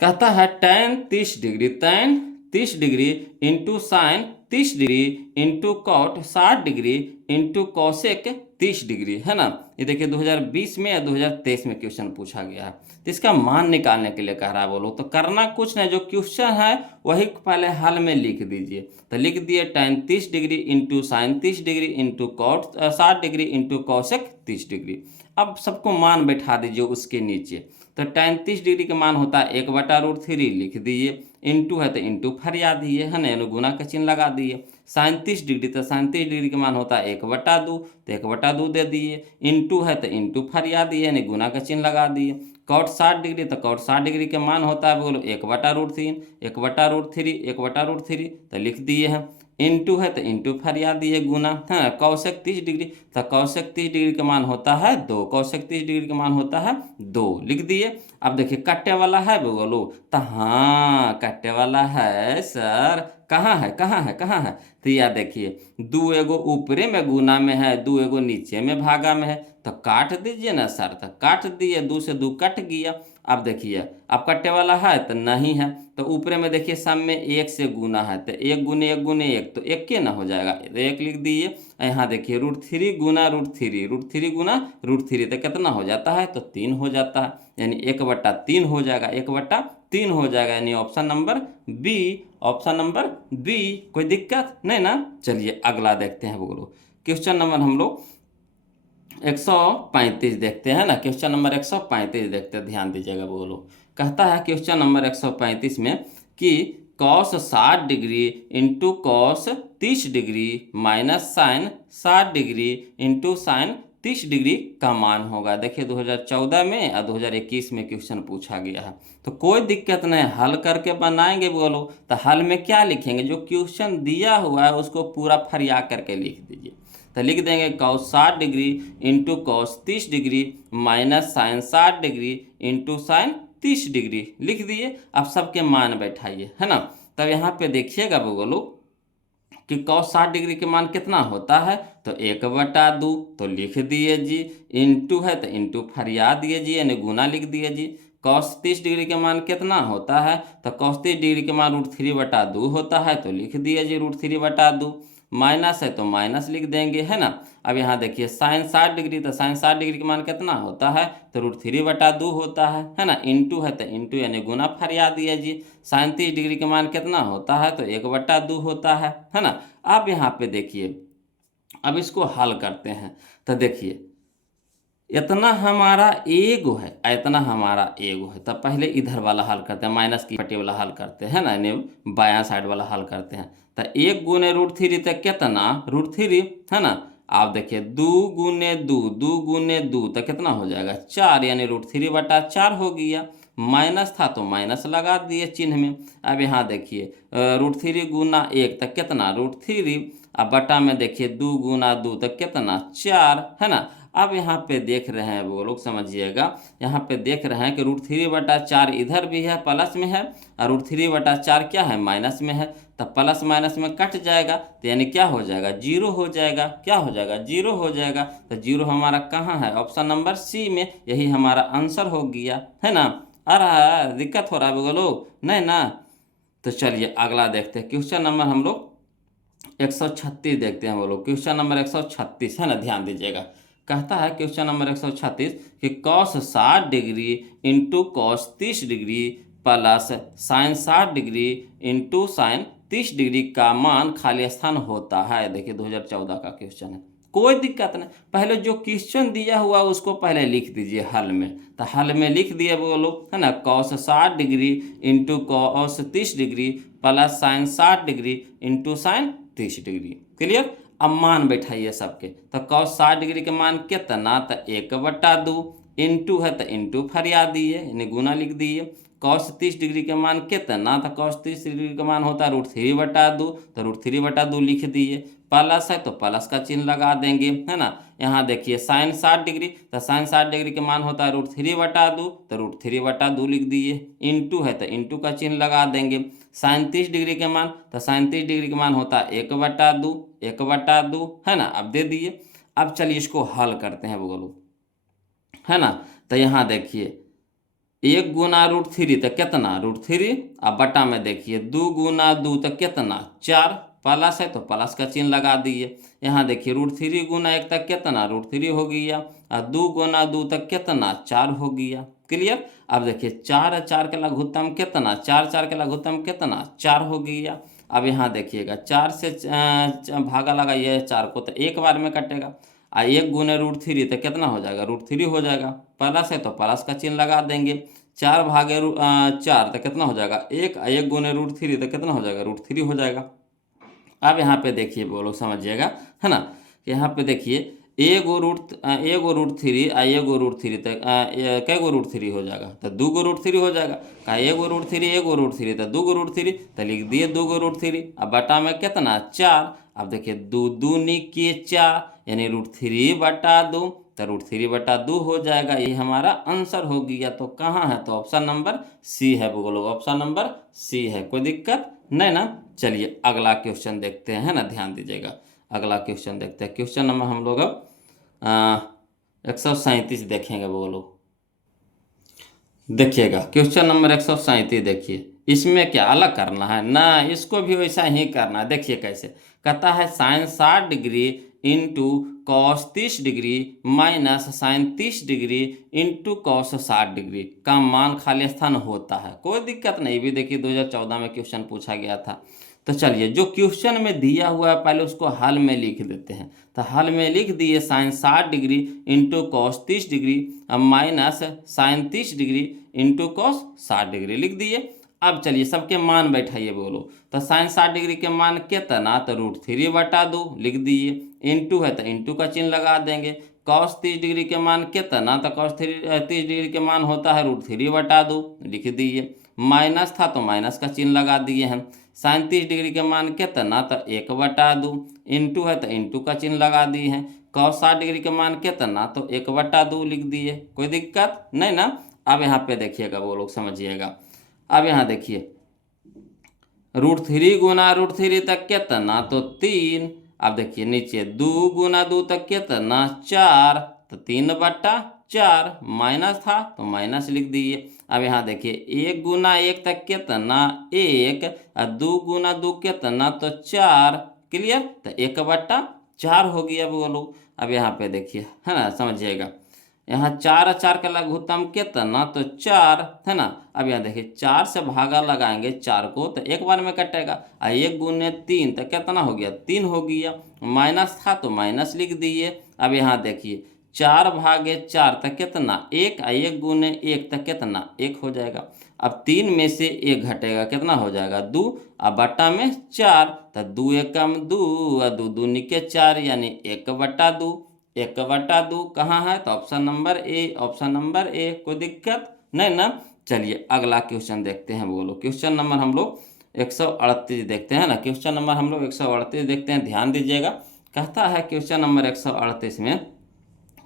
कहता है tan 30 degree, tan 30 degree into sine 30 degree into cot 60 degree into cosec 30 degree, है ना। ये देखिए 2020 में या 2023 में क्वेश्चन पूछा गया है। तो इसका मान निकालने के लिए कह रहा है बोलो। तो करना कुछ नहीं, जो क्वेश्चन है वही पहले हल में लिख दीजिए। तो लिख दिए tan 30 degree into sine 30 degree into cot 60 degree into cosec 30 degree. अब सबको मान बैठा दीजिए उसके नीचे। तो tan 30 डिग्री का मान होता है 1/√3 लिख दिए, इंटू है तो इंटू फरिया दिए, है ना, यानी गुना का चिन्ह लगा दिए। sin 30 डिग्री, तो sin 30 डिग्री का मान होता है 1/2, तो 1/2 दे दिए, इंटू है तो इंटू फरिया दिए, यानी गुना का चिन्ह लगा दिए। cot 60 डिग्री, तो cot 60 डिग्री के मान होता है बोलो 1/√3, 1/√3, 1/√3 तो लिख दिए हैं। इंटू है तो इंटू फरिया दिए, गुना, है। कौशेक 30 डिग्री, तो कौशेक 30 डिग्री का मान होता है 2, कौशेक 30 डिग्री का मान होता है 2 लिख दिए। अब देखिए कट्टे वाला है बोलो, तो हाँ कट्टे वाला है सर, कहाँ है, कहाँ है, कहाँ है, तो यह देखिए 2 एगो ऊपरे में गुना में है, 2 एगो नीचे में भागा में है, तो काट दीजिए ना सर, तो काट दिए, 2 से 2 कट गया। अब देखिए अब कट्टे वाला है तो नहीं है, तो ऊपरे में देखिए सामने 1 से गुना है, तो 1 गुने 1 गुने 1 तो 1 के ना हो जाएगा, तो 1 लिख दिए। यहाँ देखिए √3 गुना √3, √3 गुना √3 तो कितना हो जाता है, तो 3 हो जाता है, यानी 1/3 हो जाएगा, 1/3 हो जाएगा, यानी option number B, option number B. कोई दिक्कत नहीं ना। चलिए अगला देखते हैं बोलो। क्वेश्चन नंबर हम लोग 135 देखते हैं ना, क्वेश्चन नंबर 135 देखते हैं, ध्यान दीजिएगा बोलो। कहता है क्वेश्चन नंबर 135 में कि cos 60 degree into cos 30 degree minus sine 60 degree into sine 30 degree का मान होगा। देखिए 2014 में और 2021 में क्वेश्चन पूछा गया है। तो कोई दिक्कत नहीं, हल करके बनाएंगे बोलो। तो हल में क्या लिखेंगे, जो क्वेश्चन दिया हुआ है उसको पूरा फरिया करके लिख दीजिए। तो लिख देंगे cos 60 degree into cos 30 degree minus sine 60 degree into sine 30 degree लिख दिए। अब सबके मान बैठाइए, है ना। तब यहाँ पे देखिएगा बोलो कि cos 60 डिग्री के मान कितना होता है, तो 1/2 तो लिख दिए जी, इंटू है तो इंटू फरिया दिए जी, यानी गुना लिख दिए जी। cos 30 डिग्री के मान कितना होता है, तो cos 30 डिग्री के मान √3/2 होता है, तो लिख दिए जी √3/2। माइनस है तो माइनस लिख देंगे, है ना। अब यहाँ देखिए साइन 60 डिग्री, तो साइन 60 डिग्री का मान कितना होता है, तो √3/2 होता है ना। इंटू है तो इंटू यानी गुना फरिया दिया जी। साइन 30 डिग्री का मान कितना होता है, तो 1/2 होता है ना। अब यहाँ पे देखिए, अब इसको हल करते हैं। तो देखिए इतना हमारा एगो है, इतना हमारा एगो है, तब पहले इधर वाला हल करते हैं, माइनस की पट्टी वाला हल करते हैं ना, यानी बायां साइड वाला हल करते हैं। तो 1 गुने √3 तक कितना √3, है ना। आप देखिए 2 गुने 2, 2 गुने 2 तो कितना हो जाएगा 4, यानी √3/4 हो गया। माइनस था तो माइनस लगा दिए चिन्ह में। अब यहाँ देखिए √3 गुना 1 तक कितना √3, अब बटा में देखिए 2 गुना 2 तो कितना 4 है ना। अब यहाँ पे देख रहे हैं वो लोग, समझिएगा, यहाँ पे देख रहे हैं कि √3/4 इधर भी है प्लस में है और √3/4 क्या है माइनस में है। तब प्लस माइनस में कट जाएगा तो यानी क्या हो जाएगा, जीरो हो जाएगा। क्या हो जाएगा, जीरो हो जाएगा। तो जीरो हमारा कहाँ है, ऑप्शन नंबर सी में, यही हमारा आंसर हो गया है ना। आ रहा है, दिक्कत हो रहा है बोलो, नहीं ना। तो चलिए अगला देखते हैं, क्वेश्चन नंबर हम लोग 136 देखते हैं। बोलो क्वेश्चन नंबर 136 है ना, ध्यान दीजिएगा। कहता है क्वेश्चन नंबर 136 कि cos 60 degree into cos 30 degree plus sign 60 degree into sine 30 degree का मान खाली स्थान होता है। देखिए 2014 का क्वेश्चन है, कोई दिक्कत नहीं। पहले जो क्वेश्चन दिया हुआ उसको पहले लिख दीजिए हल में। तो हल में लिख दिए बोलो है ना, cos 60 degree into cos 30 degree plus sign 60 degree into sine 30 degree. Clear. अब मान बैठाइए सबके। तो cos 60 डिग्री के मान कितना, तो 1/2 इंटू है तो इंटू फरिया दिए यानी गुना लिख दिए। cos 30 डिग्री के मान कितना, तो cos 30 डिग्री का मान होता है √3/2, तो √3/2 लिख दिए। प्लस है तो प्लस का चिन्ह लगा देंगे है ना। यहाँ देखिए साइन 60 डिग्री, तो साइन 60 डिग्री के मान होता है √3/2, तो √3/2 लिख दिए। इंटू है तो इंटू का चिन्ह लगा देंगे। साइन 30 डिग्री के मान, तो साइन 30 डिग्री के मान होता है 1/2 है ना। अब दे दिए। अब चलिए इसको हल करते हैं बोलो है ना। तो यहाँ देखिए 1 गुना √3 तो कितना √3, अब बटा में देखिए 2 गुना 2 तो कितना 4, प्लस है तो प्लस का चिन्ह लगा दिए। यहाँ देखिए √3 गुना 1 तक कितना √3 हो गया और 2 गुना 2 तक कितना 4 हो गया। क्लियर। अब देखिए 4 4 के लघुत्तम कितना, 4 4 के लघुत्तम कितना 4 हो गया। अब यहाँ देखिएगा 4 से भागा लगाइए 4 को, तो एक बार में कटेगा। 1 गुने √3 तो कितना हो जाएगा, √3 हो जाएगा। प्लस है तो प्लस का चिन्ह लगा देंगे। 4 भागे 4 तो कितना हो जाएगा 1, 1 गुने √3 तो कितना हो जाएगा √3 हो जाएगा। अब यहाँ पे देखिए बोलो समझिएगा है ना। यहाँ पे देखिए एगो √3 आ एगो √3 तक कै गो √3 हो जाएगा, तो 2 गो √3 हो जाएगा। का एगो √3 तो 2 गो √3 तो लिख दिए 2 गो √3। अब बटा में कितना 4। अब देखिए 2 दूनी के 4 यानी √3/2, तो √3/2 हो जाएगा। ये हमारा आंसर हो गया। तो कहाँ है, तो ऑप्शन नंबर सी है बोलो, ऑप्शन नंबर सी है, कोई दिक्कत नहीं ना। चलिए अगला क्वेश्चन देखते हैं है ना, ध्यान दीजिएगा। अगला क्वेश्चन देखते हैं, क्वेश्चन नंबर हम लोग अब 137 देखेंगे बोलो। देखिएगा क्वेश्चन नंबर 137 देखिए, इसमें क्या अलग करना है ना, इसको भी वैसा ही करना है। देखिए कैसे कहता है, sine 60 degree into cos 30 degree minus sine 30 degree into cos 60 degree का मान खाली स्थान होता है। कोई दिक्कत नहीं, भी देखिए 2014 में क्वेश्चन पूछा गया था। तो चलिए जो क्वेश्चन में दिया हुआ है पहले उसको हल में लिख देते हैं। तो हल में लिख दिए sine 60 degree into cos 30 degree minus sine 30 degree into cos 60 degree लिख दिए। अब चलिए सबके मान बैठाइए बोलो। तो साइन 60 डिग्री के मान कितना, तो √3/2 लिख दिए। इंटू है तो इंटू का चिन्ह लगा देंगे। कॉस 30 डिग्री के मान कितना, तो कॉस 30 डिग्री के मान होता है √3/2 लिख दिए। माइनस था तो माइनस का चिन्ह लगा दिए हैं। साइन 30 डिग्री के मान कितना, तो 1/2। इंटू है तो इंटू का चिन्ह लगा दिए हैं। कॉस 60 डिग्री के मान कितना, तो 1/2 लिख दिए, कोई दिक्कत नहीं ना। अब यहाँ पे देखिएगा वो लोग समझिएगा। अब यहाँ देखिए √3 गुना √3 तक कितना, तो 3। अब देखिए नीचे 2 गुना 2 तक कितना 4, तो 3/4 माइनस था तो माइनस लिख दिए। अब यहाँ देखिए 1 गुना 1 तक कितना 1 और 2 गुना 2 कितना, तो 4। क्लियर। तो 1/4 हो गया बोलो। अब यहाँ पे देखिए है ना, समझिएगा। यहाँ 4 4 का लघुत्तम कितना, तो 4 है ना। अब यहाँ देखिए 4 से भागा लगाएंगे 4 को, तो एक बार में कटेगा। 1 गुने 3 तो कितना हो गया 3 हो गया। माइनस था तो माइनस लिख दिए। अब यहाँ देखिए 4 भागे 4 तक कितना 1, 1 गुने 1 तक कितना 1 हो जाएगा। अब 3 में से 1 घटेगा, कितना हो जाएगा 2। अब बटा में 4, तो 2 एकम 2 और 2 दूनी के 4 यानी 1/2। 1/2 कहाँ है, तो option number A, option number A, कोई दिक्कत नहीं ना। चलिए अगला क्वेश्चन देखते हैं बोलो। क्वेश्चन नंबर हम लोग 138 देखते हैं ना। क्वेश्चन नंबर हम लोग 138 देखते हैं, ध्यान दीजिएगा। कहता है क्वेश्चन नंबर 138 में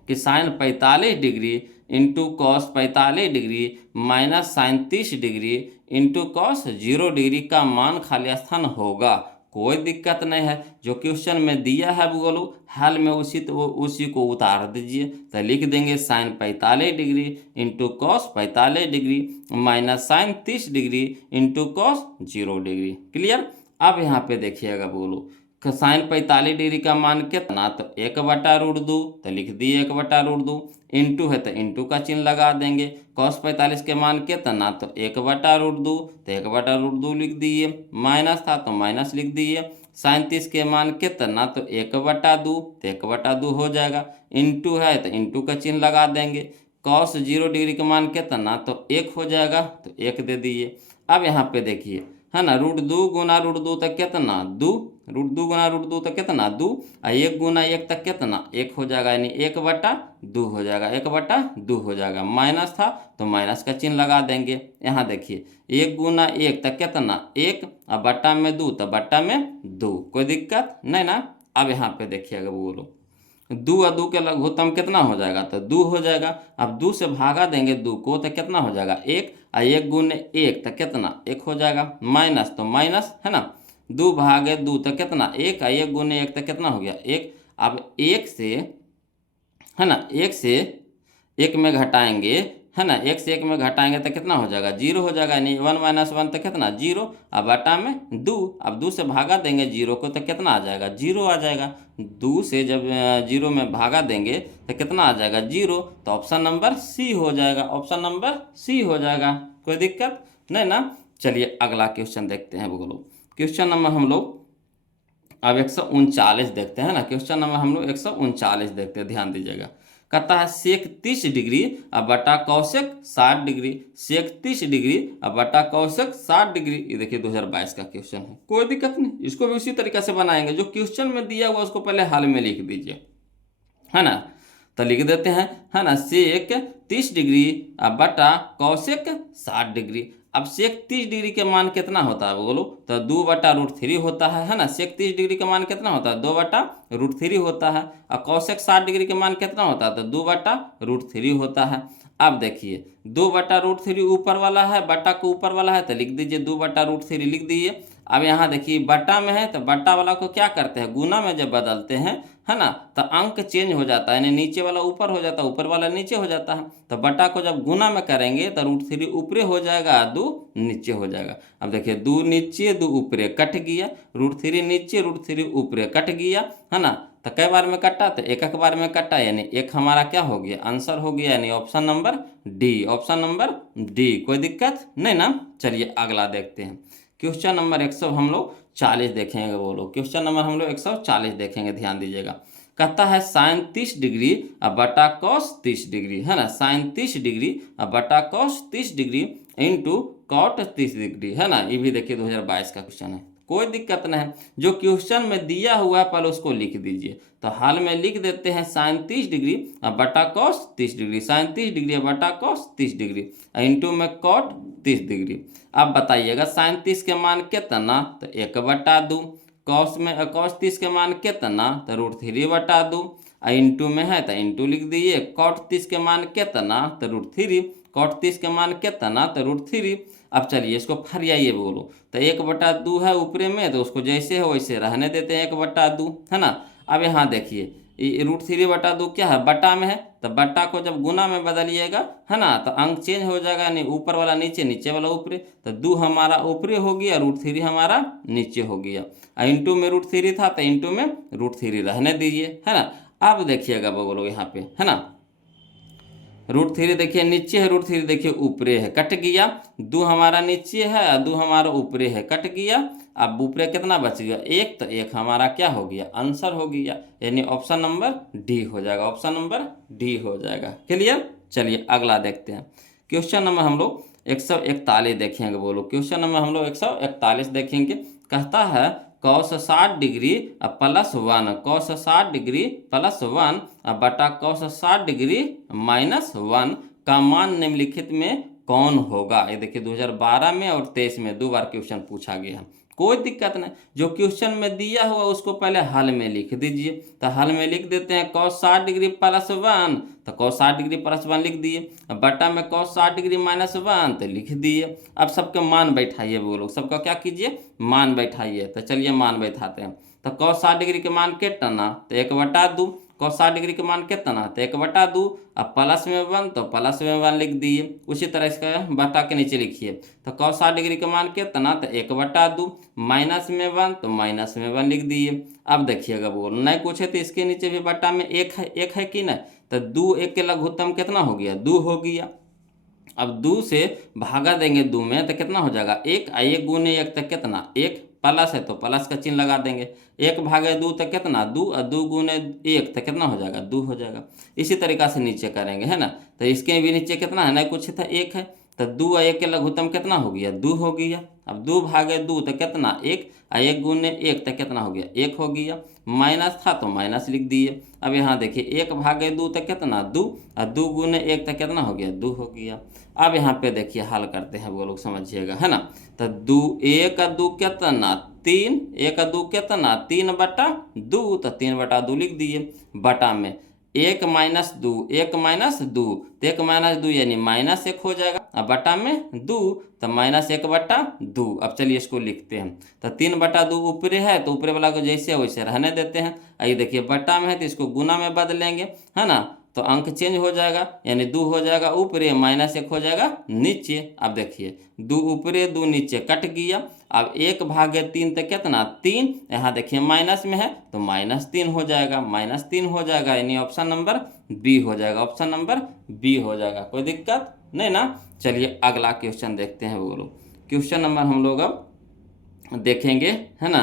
कि sine 45 degree into cos 45 degree minus sine 30 degree into cos 0 degree का मान खाली स्थान होगा। कोई दिक्कत नहीं है, जो क्वेश्चन में दिया है बोलो हाल में उसी को उतार दीजिए। तो लिख देंगे sine 45 degree into cos 45 degree minus sine 30 degree into cos 0 degree. Clear. अब यहाँ पे देखिएगा बोलो साइन 45 डिग्री का मान कितना, तो 1/√2, तो लिख दिए 1/√2। इंटू है तो इंटू का चिन्ह लगा देंगे। कॉस 45 के मान कितना, तो 1/√2, तो 1/√2 लिख दिए। माइनस था तो माइनस लिख दिए। साइन 30 के मान कितना, तो 1/2, तो 1/2 हो जाएगा। इंटू है तो इंटू का चिन्ह लगा देंगे। कॉस 0 डिग्री का मान कितना, तो 1 हो जाएगा, तो 1 दे दिए। अब यहाँ पे देखिए है ना, √2 गुना √2 तक कितना 2, √2 गुना √2 तक कितना 2, और 1 गुना 1 तक कितना 1 हो जाएगा, यानी 1/2 हो जाएगा, 1/2 हो जाएगा। माइनस था तो माइनस का चिन्ह लगा देंगे। यहाँ देखिए 1 गुना 1 तक कितना 1, और बट्टा में 2 तो बट्टा में 2, कोई दिक्कत नहीं ना। अब यहाँ पे देखिएगा बोलो 2 और 2 के लघुत्तम कितना हो जाएगा, तो 2 हो जाएगा। अब 2 से भागा देंगे 2 को तो कितना हो जाएगा 1, और 1 गुने 1 तो कितना 1 हो जाएगा। माइनस तो माइनस है ना, 2 भागे 2 तो कितना 1, और 1 गुने 1 तो कितना हो गया 1। अब 1 से है ना, 1 से 1 में घटाएंगे है ना, 1 से 1 में घटाएंगे तो कितना हो जाएगा 0 हो जाएगा, यानी 1 - 1 तो कितना 0, अब बटा में 2। अब 2 से भागा देंगे 0 को तो कितना आ जाएगा 0 आ जाएगा। 2 से जब 0 में भागा देंगे तो कितना आ जाएगा 0, तो ऑप्शन नंबर सी हो जाएगा, ऑप्शन नंबर सी हो जाएगा। कोई दिक्कत नहीं ना। चलिए अगला क्वेश्चन देखते हैं बोलो। क्वेश्चन नंबर हम लोग अब 139 देखते हैं ना। क्वेश्चन नंबर हम लोग 139 देखते हैं, ध्यान दीजिएगा। कहता है सेक 30 डिग्री अब बटा कौशिक 60 डिग्री, सेक 30 डिग्री अब बटा कौशिक 60 डिग्री। ये देखिए 2022 का क्वेश्चन है, कोई दिक्कत नहीं, इसको भी उसी तरीके से बनाएंगे। जो क्वेश्चन में दिया हुआ उसको पहले हाल में लिख दीजिए, है ना। तो लिख देते हैं है ना, सेक 30 डिग्री अब बटा कौशिक 60 डिग्री। अब सेक 30 डिग्री के मान कितना होता है बोलो, तो 2/√3 होता है ना। सेक 30 डिग्री का मान कितना होता है 2/√3 होता है। और कौशिक 60 डिग्री के मान कितना होता है, तो 2/√3 होता है। अब देखिए 2/√3 ऊपर वाला है, बटा को ऊपर वाला है तो लिख दीजिए 2/√3 लिख दीजिए। अब यहाँ देखिए बट्टा में है तो बट्टा वाला को क्या करते हैं, गुना में जब बदलते हैं है ना, तो अंक चेंज हो जाता है, यानी नीचे वाला ऊपर हो जाता है, ऊपर वाला नीचे हो जाता है। तो बट्टा को जब गुना में करेंगे तो √3 ऊपरे हो जाएगा, 2 नीचे हो जाएगा। अब देखिए 2 नीचे 2 ऊपरे कट गया, √3 नीचे √3 ऊपरे कट गया, है ना। तो कई बार में कटा, तो एक बार में कटा, यानी एक हमारा क्या हो गया आंसर हो गया, यानी option number D, option number D. कोई दिक्कत नहीं ना। चलिए अगला देखते हैं। क्वेश्चन नंबर 100 हम लोग 40 देखेंगे बोलो। क्वेश्चन नंबर हम लोग 140 देखेंगे, ध्यान दीजिएगा। कहता है साइन 30 डिग्री अब बटा कॉस 30 डिग्री, है ना। साइन 30 डिग्री अब बटा cos 30 degree into cot 30 degree, है ना। ये भी देखिए 2022 का क्वेश्चन है, कोई दिक्कत नहीं है। जो क्वेश्चन में दिया हुआ है पहले उसको लिख दीजिए। तो हाल में लिख देते हैं साइन 30 डिग्री अब बटा कॉस 30 डिग्री, साइन 30 डिग्री अब बटा कॉस 30 डिग्री इंटू में कॉट 30 डिग्री। अब बताइएगा साइन 30 के मान कितना, तो 1/2। कॉस में कॉस 30 के मान कितना, तो √3/2। इंटू में है तो इंटू लिख दीजिए। कॉट 30 के मान कितना, तो √3। कॉट 30 के मान कितना, तो √3। अब चलिए इसको फरियाइए बोलो। तो 1/2 है ऊपरे में, तो उसको जैसे हो वैसे रहने देते हैं 1/2, है ना। अब यहाँ देखिए √3/2 क्या है, बटा में है, तो बटा को जब गुना में बदलिएगा है ना, तो अंक चेंज हो जाएगा, यानी ऊपर वाला नीचे, नीचे वाला ऊपरे। तो 2 हमारा ऊपरे हो गया, √3 हमारा नीचे हो गया। इंटू में √3 था तो इंटू में √3 रहने दीजिए, है ना। अब देखिएगा बोलो यहाँ पे है ना, √3 देखिए नीचे है, √3 देखिए ऊपरे है, कट गया। 2 हमारा नीचे है और 2 हमारा ऊपरे है, कट गया। अब ऊपरे कितना बच गया 1, तो 1 हमारा क्या हो गया आंसर हो गया, यानी ऑप्शन नंबर डी हो जाएगा, ऑप्शन नंबर डी हो जाएगा। क्लियर। चलिए अगला देखते हैं। क्वेश्चन नंबर हम लोग 141 देखेंगे बोलो। क्वेश्चन नंबर हम लोग 141 देखेंगे। कहता है cos 60 degree plus 1, cos 60 degree plus 1 बटा कॉस 60 डिग्री -1 का मान निम्नलिखित में कौन होगा। ये देखिए 2012 में और 23 में 2 बार क्वेश्चन पूछा गया। कोई दिक्कत नहीं, जो क्वेश्चन में दिया हुआ उसको पहले हल में लिख दीजिए। तो हल में लिख देते हैं cos 60 डिग्री प्लस 1, तो cos 60 डिग्री प्लस 1 लिख दिए। अब बटा में cos 60 डिग्री माइनस 1 तो लिख दिए। अब सबके मान बैठाइए, वो लोग सबका क्या कीजिए, मान बैठाइए। तो चलिए मान बैठाते हैं। तो cos 60 डिग्री के मान कितना, तो 1/2। cos 60 डिग्री के मान कितना, तो 1/2। अब प्लस में 1 तो प्लस में 1 लिख दिए। उसी तरह इसका बटा के नीचे लिखिए। तो cos 60 डिग्री के मान कितना, तो 1/2। माइनस में 1 तो माइनस में 1 लिख दिए। अब देखिएगा बोल नहीं पूछे तो इसके नीचे भी बटा में 1 है कि नहीं, तो 2 1 के लघुत्तम कितना हो गया, 2 हो गया। अब 2 से भागा देंगे 2 में तो कितना हो जाएगा, 1। 1 गुने 1 तक कितना, 1। प्लस है तो प्लस का चिन्ह लगा देंगे। 1/2 तक कितना, 2, और 2 गुने 1 तक कितना हो जाएगा, 2 हो जाएगा। इसी तरीका से नीचे करेंगे, है ना। तो इसके भी नीचे कितना है, नहीं कुछ था, 1 है। तो 2 और 1 के लघुत्तम कितना हो गया, 2 हो गया। अब 2/2 तो कितना, 1, और 1 गुने 1 तक कितना हो गया, 1 हो गया। माइनस था तो माइनस लिख दिए। अब यहाँ देखिए 1/2 तक कितना, 2, और 2 गुने 1 तक कितना हो गया, 2 हो गया। अब यहाँ पे देखिए हल करते हैं, वो लोग समझिएगा, है ना। तो 2 1 और 2 कितना, 3। 1 और 2 कितना, 3/2, तो 3/2 लिख दिए। बटा में 1 माइनस 2, 1 माइनस 2, तो 1 माइनस 2 यानी -1 हो जाएगा। अब बटा में 2 तो -1/2। अब चलिए इसको लिखते हैं। तो 3/2 ऊपरे है तो ऊपरे वाला को जैसे वैसे रहने देते हैं। आइए देखिए बटा में है तो इसको गुना में बदलेंगे, है ना। तो अंक चेंज हो जाएगा, यानी 2 हो जाएगा ऊपरे, -1 हो जाएगा नीचे। अब देखिए 2 ऊपरे 2 नीचे कट गया। अब 1/3 तक कितना, 3। यहाँ देखिए माइनस में है तो -3 हो जाएगा, -3 हो जाएगा, यानी ऑप्शन नंबर बी हो जाएगा, ऑप्शन नंबर बी हो जाएगा। कोई दिक्कत नहीं ना। चलिए अगला क्वेश्चन देखते हैं। वो लोग क्वेश्चन नंबर हम लोग अब देखेंगे, है ना,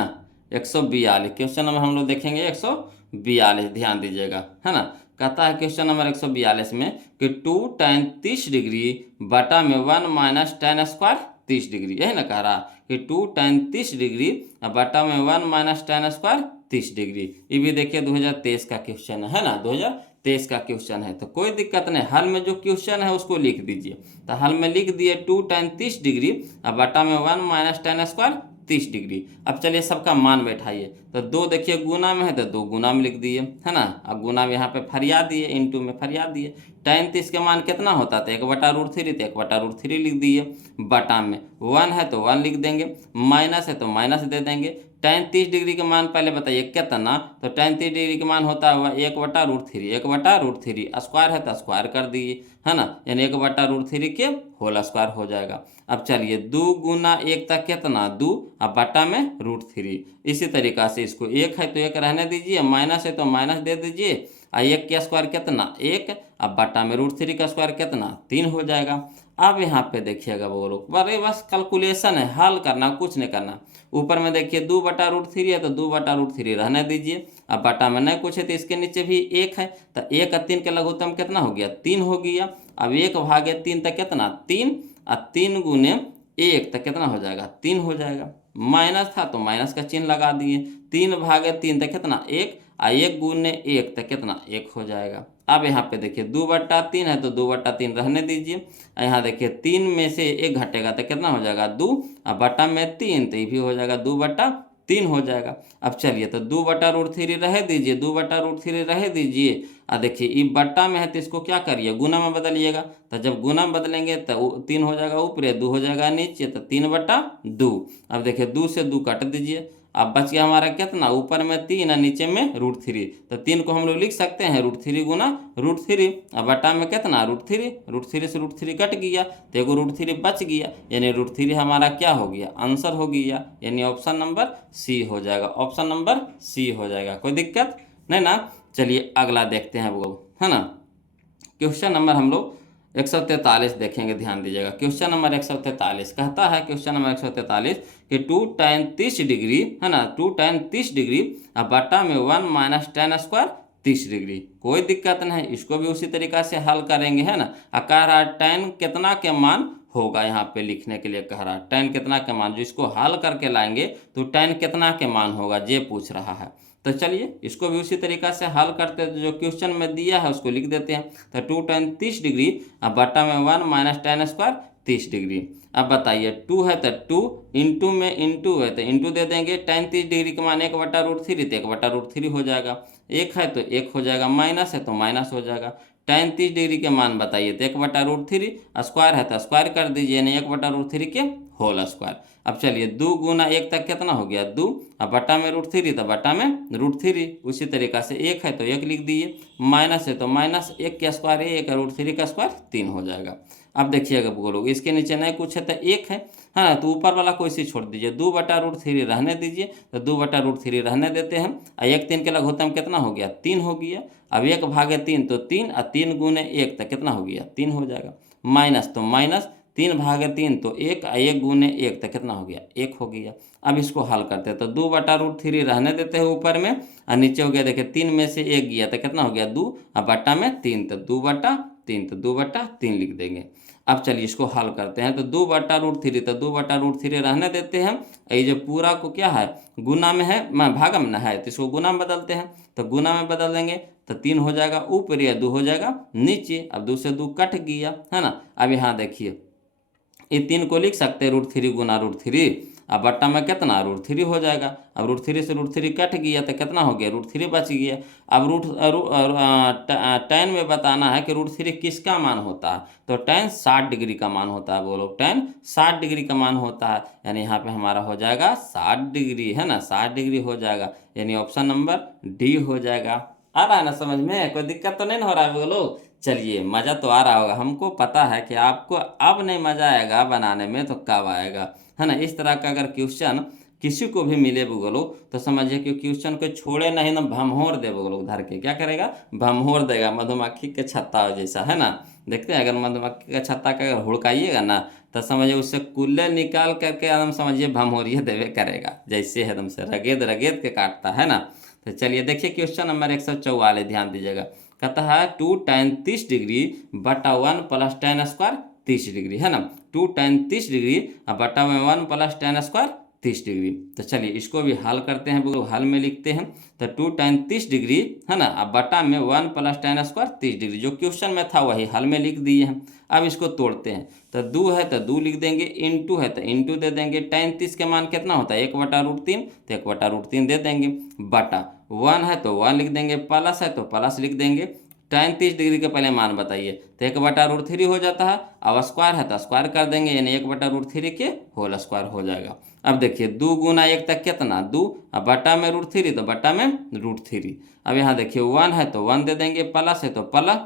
142। क्वेश्चन नंबर हम लोग देखेंगे 142, ध्यान दीजिएगा, है ना। कहता है क्वेश्चन नंबर 142 में कि 2 tan 30 डिग्री बटा में 1 माइनस tan स्क्वायर 30 डिग्री, यही ना कह रहा कि 2 tan 30 डिग्री बटा में 1 माइनस tan स्क्वायर 30 डिग्री। ये भी देखिए 2023 का क्वेश्चन है ना, 2023 का क्वेश्चन है। तो कोई दिक्कत नहीं, हल में जो क्वेश्चन है उसको लिख दीजिए। तो हल में लिख दिए 2 tan 30 डिग्री बटा में 1 माइनस tan स्क्वायर 30 डिग्री। अब चलिए सबका मान बैठाइए। तो 2 देखिए गुना में है तो 2 गुना में लिख दिए, है ना। अब गुना में यहाँ पे फरिया दिए, इंटू में फरिया दिए। tan 30 के मान कितना होता था, 1/√3, तो 1/√3 लिख दिए। बटा में 1 है तो 1 लिख देंगे, माइनस है तो माइनस दे देंगे। tan 30 डिग्री के मान पहले बताइए कितना, तो tan 30 डिग्री के मान होता है 1/√3, 1/√3। स्क्वायर है तो स्क्वायर कर दिए, है ना, यानी 1/√3 के होल स्क्वायर हो जाएगा। अब चलिए 2 गुना 1 तक कितना, 2, अब बटा में √3। इसी तरीका से इसको 1 है तो 1 रहने दीजिए, माइनस है तो माइनस दे दीजिए। 1 का स्क्वायर कितना, 1, अब बटा में √3 का स्क्वायर कितना, 3 हो जाएगा। अब यहाँ पे देखिएगा वो लोग, बड़े बस कैलकुलेशन है, हल करना, कुछ नहीं करना। ऊपर में देखिए 2/√3 है तो 2/√3 रहने दीजिए। अब बटा में नहीं कुछ है तो इसके नीचे भी 1 है, तो 1 और 3 का लघुत्तम कितना हो गया, 3 हो गया। अब 1/3 तक कितना, 3, और 3 गुने 1 तक कितना हो जाएगा, 3 हो जाएगा। माइनस था तो माइनस का चिन्ह लगा दिए। 3/3 तक कितना, 1, और 1 गुने 1 तक कितना, 1 हो जाएगा। अब यहाँ पे देखिए 2/3 है तो 2/3 रहने दीजिए। यहाँ देखिए 3 में से 1 घटेगा तो कितना हो जाएगा, 2, और बटा में 3 तो ये भी हो जाएगा 2/3 हो जाएगा। अब चलिए तो 2/√3 रह दीजिए, 2/√3 रह दीजिए। और देखिए ये बट्टा में है तो इसको क्या करिए, गुना में बदलिएगा। तो जब गुना में बदलेंगे तो 3 हो जाएगा ऊपर, 2 हो जाएगा नीचे, तो 3/2। अब देखिए 2 से 2 काट दीजिए। अब बच गया हमारा कितना, ऊपर में 3 और नीचे में √3। तो 3 को हम लोग लिख सकते हैं √3 गुना √3। अब बटा में कितना, √3, √3 से √3 कट गया तो एगो √3 बच गया, यानी √3 हमारा क्या हो गया, आंसर हो गया, यानी ऑप्शन नंबर सी हो जाएगा, ऑप्शन नंबर सी हो जाएगा। कोई दिक्कत नहीं ना। चलिए अगला देखते हैं वो, है ना। क्वेश्चन नंबर हम लोग 143 देखेंगे, ध्यान दीजिएगा। क्वेश्चन नंबर 143 कहता है, क्वेश्चन नंबर 143 कि 2 tan 30 डिग्री, है ना, 2 tan 30 डिग्री अब बटा में 1 माइनस tan स्क्वायर 30 डिग्री। कोई दिक्कत नहीं, इसको भी उसी तरीका से हल करेंगे, है ना। कह रहा है tan कितना के मान होगा, यहाँ पे लिखने के लिए कह रहा है tan कितना के मान, जो इसको हल करके लाएंगे तो tan कितना के मान होगा ये पूछ रहा है। तो चलिए इसको भी उसी तरीका से हल करते हैं, जो क्वेश्चन में दिया है उसको लिख देते हैं। तो 2 tan 30 डिग्री अब बटा में 1 माइनस tan स्क्वायर 30 डिग्री। अब बताइए 2 है तो 2 इंटू में इंटू है तो इंटू दे देंगे, tan 30 डिग्री का मान 1/√3 तो 1/√3 हो जाएगा। 1 है तो 1 हो जाएगा, माइनस है तो माइनस हो जाएगा। tan 30 डिग्री के मान बताइए तो 1/√3, स्क्वायर है तो स्क्वायर कर दीजिए, यानी 1/√3 के होल स्क्वायर। अब चलिए 2 गुना 1 तक कितना हो गया 2, अब बटा में √3 तो बटा में √3। उसी तरीक़ा से 1 है तो 1 लिख दिए, माइनस है तो माइनस, 1 का स्क्वायर 1 और √3 का स्क्वायर 3 हो जाएगा। अब देखिएगा बोलोगे इसके नीचे नहीं कुछ है तो 1 है ना, तो ऊपर वाला कोई सी छोड़ दीजिए, 2/√3 रहने दीजिए, तो 2/√3 रहने देते हैं। और 1 3 के लघुत्तम कितना हो गया 3 हो गया। अब 1/3 तो 3, और 3 गुने 1 तो कितना हो गया 3 हो जाएगा। माइनस तो माइनस, 3/3 तो 1, और 1 गुने 1 तो कितना हो गया 1 हो गया। अब इसको हल करते हैं तो 2/√3 रहने देते हैं ऊपर में, और नीचे हो गया देखिए 3 में से 1 गया तो कितना हो गया 2, और बटा में 3 तो 2/3 तो 2/3 लिख देंगे। अब चलिए इसको हल करते हैं तो 2/√3 तो 2/√3 रहने देते हैं। ये जो पूरा को क्या है गुना में है, भागम में है, तो इसको गुना में बदलते हैं, तो गुना में बदल देंगे तो 3 हो जाएगा ऊपर, या 2 हो जाएगा नीचे। अब 2 से 2 कट गया है ना। अब यहाँ देखिए ये 3 को लिख सकते हैं √3 गुना √3, अब बट्टा में कितना √3 हो जाएगा। अब √3 से √3 कट गया तो कितना हो गया √3 बच गया। अब tan में बताना है कि √3 किसका मान होता है, तो tan 60 डिग्री का मान होता है। बोलो tan 60 डिग्री का मान होता है, यानी यहाँ पे हमारा हो जाएगा 60 डिग्री है ना, 60 डिग्री हो जाएगा, यानी ऑप्शन नंबर डी हो जाएगा। आ रहा है ना समझ में, कोई दिक्कत तो नहीं ना हो रहा है बोलो। चलिए मज़ा तो आ रहा होगा, हमको पता है कि आपको अब नहीं मज़ा आएगा बनाने में तो कब आएगा, है ना। इस तरह का अगर क्वेश्चन किसी को भी मिले बोलो तो समझिए कि क्वेश्चन को छोड़े नहीं ना, भमहोर दे बोलो धर के, क्या करेगा भमहोर देगा, मधुमक्खी के छत्ता जैसा, है ना। देखते हैं अगर मधुमक्खी का छत्ता का अगर हुड़काइएगा ना तो समझिए उससे कुल्ले निकाल करके एकदम समझिए भमहोरिए देवे करेगा, जैसे एकदम से रगेद रगेद के काटता है ना। तो चलिए देखिए क्वेश्चन नंबर 144 ध्यान दीजिएगा। कहता है 2 tan 30 डिग्री बटा 1 प्लस tan स्क्वायर 30 डिग्री, है ना। 2 tan 30 डिग्री बटा में 1 प्लस tan स्क्वायर 30 डिग्री। तो चलिए इसको भी हल करते हैं, वो हल में लिखते हैं तो 2 tan 30 डिग्री है ना, अब बटा में 1 प्लस tan स्क्वायर 30 डिग्री, जो क्वेश्चन में था वही हल में लिख दिए हैं। अब इसको तोड़ते हैं तो 2 है तो 2 लिख देंगे, इंटू है तो इंटू दे देंगे, tan 30 के मान कितना होता है 1/√3 तो 1/√3 दे देंगे, बटा 1 है तो 1 लिख देंगे, प्लस है तो प्लस लिख देंगे। tan 30 डिग्री के पहले मान बताइए तो 1/√3 हो जाता है, अब स्क्वायर है तो स्क्वायर कर देंगे, यानी 1/√3 के होल स्क्वायर हो जाएगा। अब देखिए 2 गुना 1 तक कितना 2, अब बटा में √3 तो बटा में √3। अब यहाँ देखिए 1 है तो 1 दे देंगे, प्लस है तो प्लस,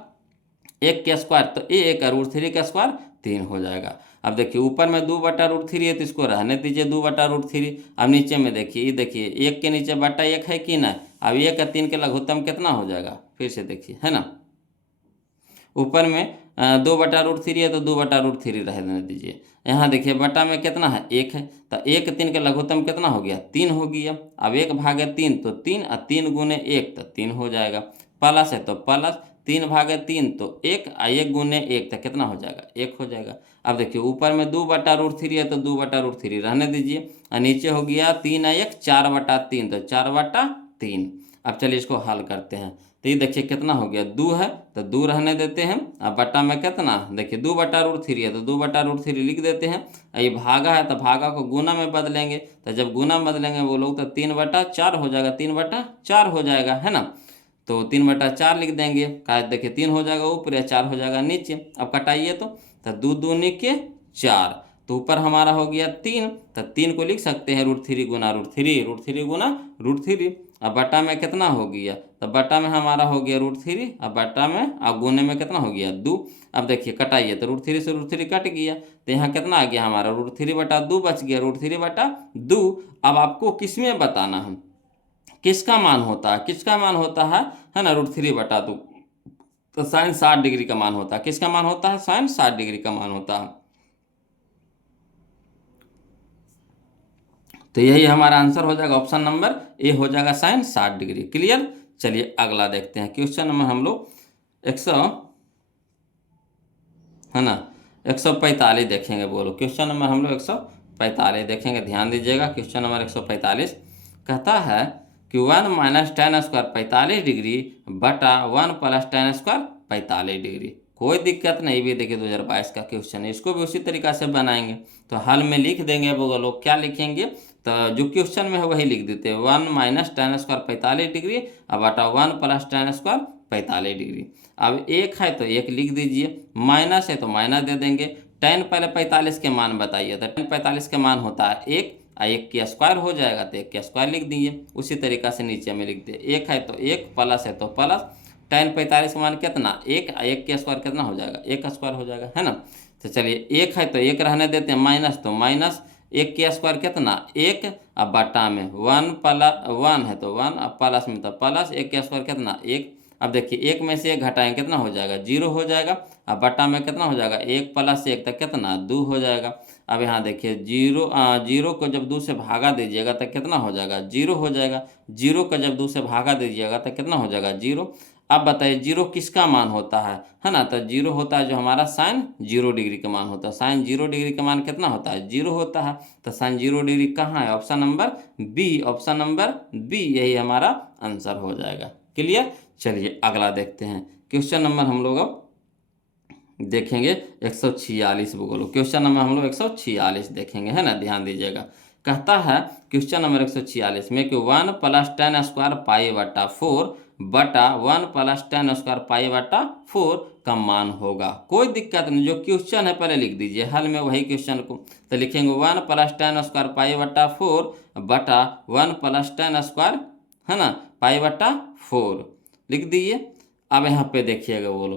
1 के स्क्वायर तो 1 और √3 का स्क्वायर 3 हो जाएगा। अब देखिए ऊपर में 2/√3 है तो इसको रहने दीजिए 2/√3। अब नीचे में देखिए ये देखिए 1 के नीचे बटा 1 है कि ना, अब 1 और 3 के लघुत्तम कितना हो जाएगा, फिर से देखिए है ना। ऊपर में 2/√3 है तो 2/√3 रहने दीजिए। यहाँ देखिए बटा में कितना है 1 है, तो 1 3 का लघुत्तम कितना हो गया 3 हो गया। अब 1/3 तो 3, और 3 गुने 1 तो 3 हो जाएगा, प्लस है तो प्लस, 3/3 तो 1, और 1 गुने 1 तो कितना हो जाएगा 1 हो जाएगा। अब देखिए ऊपर में 2/√3 है तो 2/√3 रहने दीजिए, और नीचे हो गया 3 और 1 4/3 तो 4/3। अब चलिए इसको हल करते हैं तो ये देखिए कितना हो गया 2 है तो 2 रहने देते हैं, अब बटा में कितना देखिए 2/√3 है तो 2/√3 लिख देते हैं। ये भागा है तो भागा को गुना में बदलेंगे, तो जब गुना में बदलेंगे वो लोग तो 3/4 हो जाएगा, 3/4 हो जाएगा, है ना। तो 3/4 लिख देंगे, का देखिए 3 हो जाएगा ऊपर या 4 हो जाएगा नीचे। अब कटाइए तो 2 दूनी के 4, तो ऊपर हमारा हो गया 3, तो 3 को लिख सकते हैं √3 गुना √3, √3 गुना √3। अब बटा में कितना हो गया, तो बटा में हमारा हो गया √3, अब बटा में अब गुने में कितना हो गया 2। अब देखिए कटाइए तो √3 से √3 कट गया, तो यहाँ कितना आ गया हमारा √3/2 बच गया, √3/2। अब आपको किस में बताना है किसका मान होता है, किसका मान होता है ना √3/2, तो sin 60 डिग्री का मान होता है। किसका मान होता है sin 60 डिग्री का मान होता है। तो यही हमारा आंसर हो जाएगा, ऑप्शन नंबर ए हो जाएगा sin 60 डिग्री। क्लियर। चलिए अगला देखते हैं क्वेश्चन नंबर हम लोग 100 है ना 145 देखेंगे। बोलो क्वेश्चन नंबर हम लोग 145 देखेंगे, ध्यान दीजिएगा। क्वेश्चन नंबर 145 कहता है कि 1 माइनस tan स्क्वायर 45 डिग्री बटा 1 प्लस tan स्क्वायर 45 डिग्री, कोई दिक्कत नहीं। भी देखिए 2022 का क्वेश्चन है, इसको भी उसी तरीका से बनाएंगे। तो हल में लिख देंगे वो लोग, क्या लिखेंगे, तो जो क्वेश्चन में है वही लिख देते हैं, 1 माइनस tan स्क्वायर 45 डिग्री अब बटा 1 प्लस tan स्क्वायर 45 डिग्री। अब एक है तो एक लिख दीजिए, माइनस है तो माइनस दे देंगे। tan पहले 45 के मान बताइए, तो tan 45 के मान होता है 1, एक के स्क्वायर हो जाएगा तो 1 के स्क्वायर लिख दीजिए। उसी तरीका से नीचे में लिख दिए, एक है तो एक, प्लस है तो प्लस, tan 45 का मान कितना, एक के स्क्वायर कितना हो जाएगा, 1 का स्क्वायर हो जाएगा, है ना। तो चलिए एक है तो एक रहने देते हैं, माइनस तो माइनस, 1 के स्क्वायर कितना 1, अब बटा में 1 प्लस 1 है तो 1, अब प्लस में तो प्लस, 1 के स्क्वायर कितना 1। अब देखिए एक में से एक घटाएं कितना हो जाएगा, 0 हो जाएगा। अब बटा में कितना हो जाएगा, 1 प्लस 1 तक कितना 2 हो जाएगा। अब यहाँ देखिए जीरो को जब 2 से भागा दीजिएगा तो कितना हो जाएगा, 0 हो जाएगा। 0 को जब 2 से भागा दीजिएगा तो कितना हो जाएगा, 0। अब बताइए 0 किसका मान होता है ना, तो 0 होता है जो हमारा साइन 0 डिग्री का मान होता है। साइन 0 डिग्री का मान कितना होता है, 0 होता है। तो साइन 0 डिग्री कहाँ है, option number B, option number B यही हमारा आंसर हो जाएगा। क्लियर। चलिए अगला देखते हैं, क्वेश्चन नंबर हम लोग अब देखेंगे 146। बोलो क्वेश्चन नंबर हम लोग 146 देखेंगे, है ना, ध्यान दीजिएगा। कहता है क्वेश्चन नंबर 146 में कि 1 प्लस tan स्क्वायर पाई बटा 4 बटा 1 प्लस tan स्क्वायर पाई बटा 4 का मान होगा। कोई दिक्कत नहीं, जो क्वेश्चन है पहले लिख दीजिए, हल में वही क्वेश्चन को तो लिखेंगे 1 प्लस tan स्क्वायर पाई बटा 4 बटा 1 प्लस tan स्क्वायर, है ना, पाई बटा 4 लिख दिए। अब यहाँ पे देखिएगा बोलो,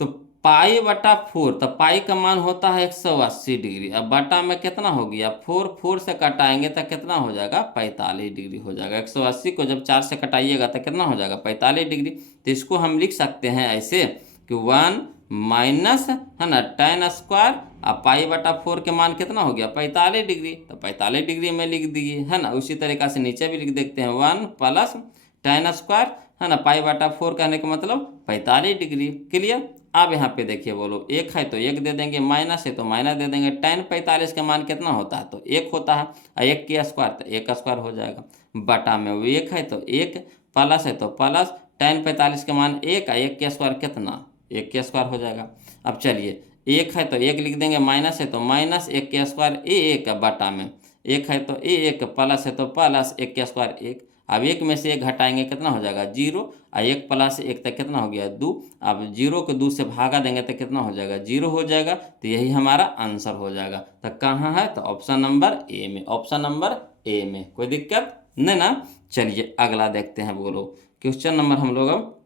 तो पाई बटा 4, तो पाई का मान होता है 180 डिग्री। अब बटा में कितना हो गया 4 से कटाएंगे तो कितना हो जाएगा, 45 डिग्री हो जाएगा। 180 को जब 4 से कटाइएगा तो कितना हो जाएगा, 45 डिग्री। तो इसको हम लिख सकते हैं ऐसे कि 1 माइनस, है ना, tan स्क्वायर अब पाई बटा 4 के मान कितना हो गया, 45 डिग्री। तो 45 डिग्री में लिख दिए, है ना। उसी तरीका से नीचे भी लिख देखते हैं, 1 प्लस tan स्क्वायर, है ना, पाई बटा 4 कहने का मतलब 45 डिग्री। क्लियर। अब यहाँ पे देखिए बोलो, एक है तो एक दे देंगे, माइनस है तो माइनस दे देंगे। tan 45 का मान कितना होता है, तो 1 होता है, और 1 के स्क्वायर तो 1 का स्क्वायर हो जाएगा। बटा में वो एक है तो एक, प्लस है तो प्लस, tan 45 का मान 1 और 1 के स्क्वायर कितना, 1 के स्क्वायर हो जाएगा। अब चलिए एक है तो एक लिख देंगे, माइनस है तो माइनस, 1 के स्क्वायर 1, बटा में एक है तो 1, प्लस है तो प्लस, 1 के स्क्वायर 1। अब एक में से एक घटाएंगे कितना हो जाएगा, 0, और 1 प्लस 1 तक कितना हो गया 2। अब 0 को 2 से भागा देंगे तो कितना हो जाएगा, 0 हो जाएगा। तो यही हमारा आंसर हो जाएगा। तो कहाँ है, तो ऑप्शन नंबर ए में, ऑप्शन नंबर ए में। कोई दिक्कत नहीं ना। चलिए अगला देखते हैं बोलो, क्वेश्चन नंबर हम लोग अब,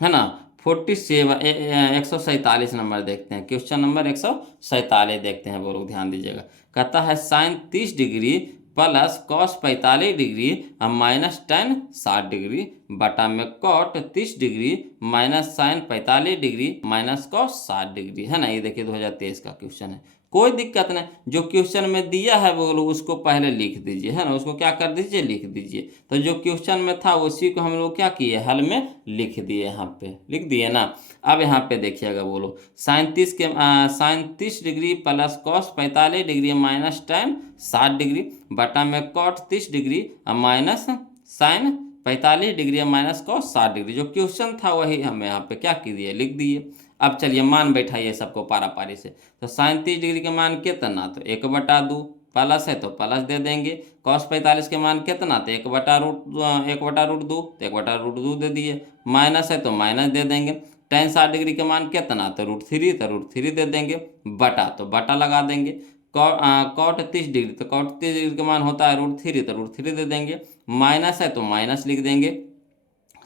है ना, 147 नंबर देखते हैं। क्वेश्चन नंबर 147 देखते हैं बोलो, ध्यान दीजिएगा। कहता है sine 30 degree plus cos 45 degree और माइनस tan 60 डिग्री बटा में cot 30 degree minus sine 45 degree minus cos 60 degree, है ना। ये देखिए 2023 का क्वेश्चन है। कोई दिक्कत नहीं, जो क्वेश्चन में दिया है वो लोग उसको पहले लिख दीजिए, है ना, उसको क्या कर दीजिए, लिख दीजिए। तो जो क्वेश्चन में था उसी को हम लोग क्या किए, हल में लिख दिए, यहाँ पे लिख दिए ना। अब यहाँ पे देखिएगा बोलो, sine 30 degree plus cos 45 degree minus tan 60 degree बटा में cot 30 degree minus sine 45 degree minus cos 60 degree. जो क्वेश्चन था वही हम यहाँ पे क्या कीजिए, लिख दिए। अब चलिए मान बैठाइए सबको पारा पारी से। तो साइन 30 डिग्री के मान कितना, तो 1/2, प्लस है तो प्लस दे देंगे। कॉस 45 के मान कितना, तो 1/√2, तो 1/√2 दे दिए। माइनस है तो माइनस दे देंगे। tan 60 डिग्री के मान कितना, तो √3, तो √3 दे देंगे। बटा तो बटा लगा देंगे। कॉट 30 डिग्री, तो कॉट 30 डिग्री का मान होता है √3, तो √3 दे देंगे। माइनस है तो माइनस लिख देंगे।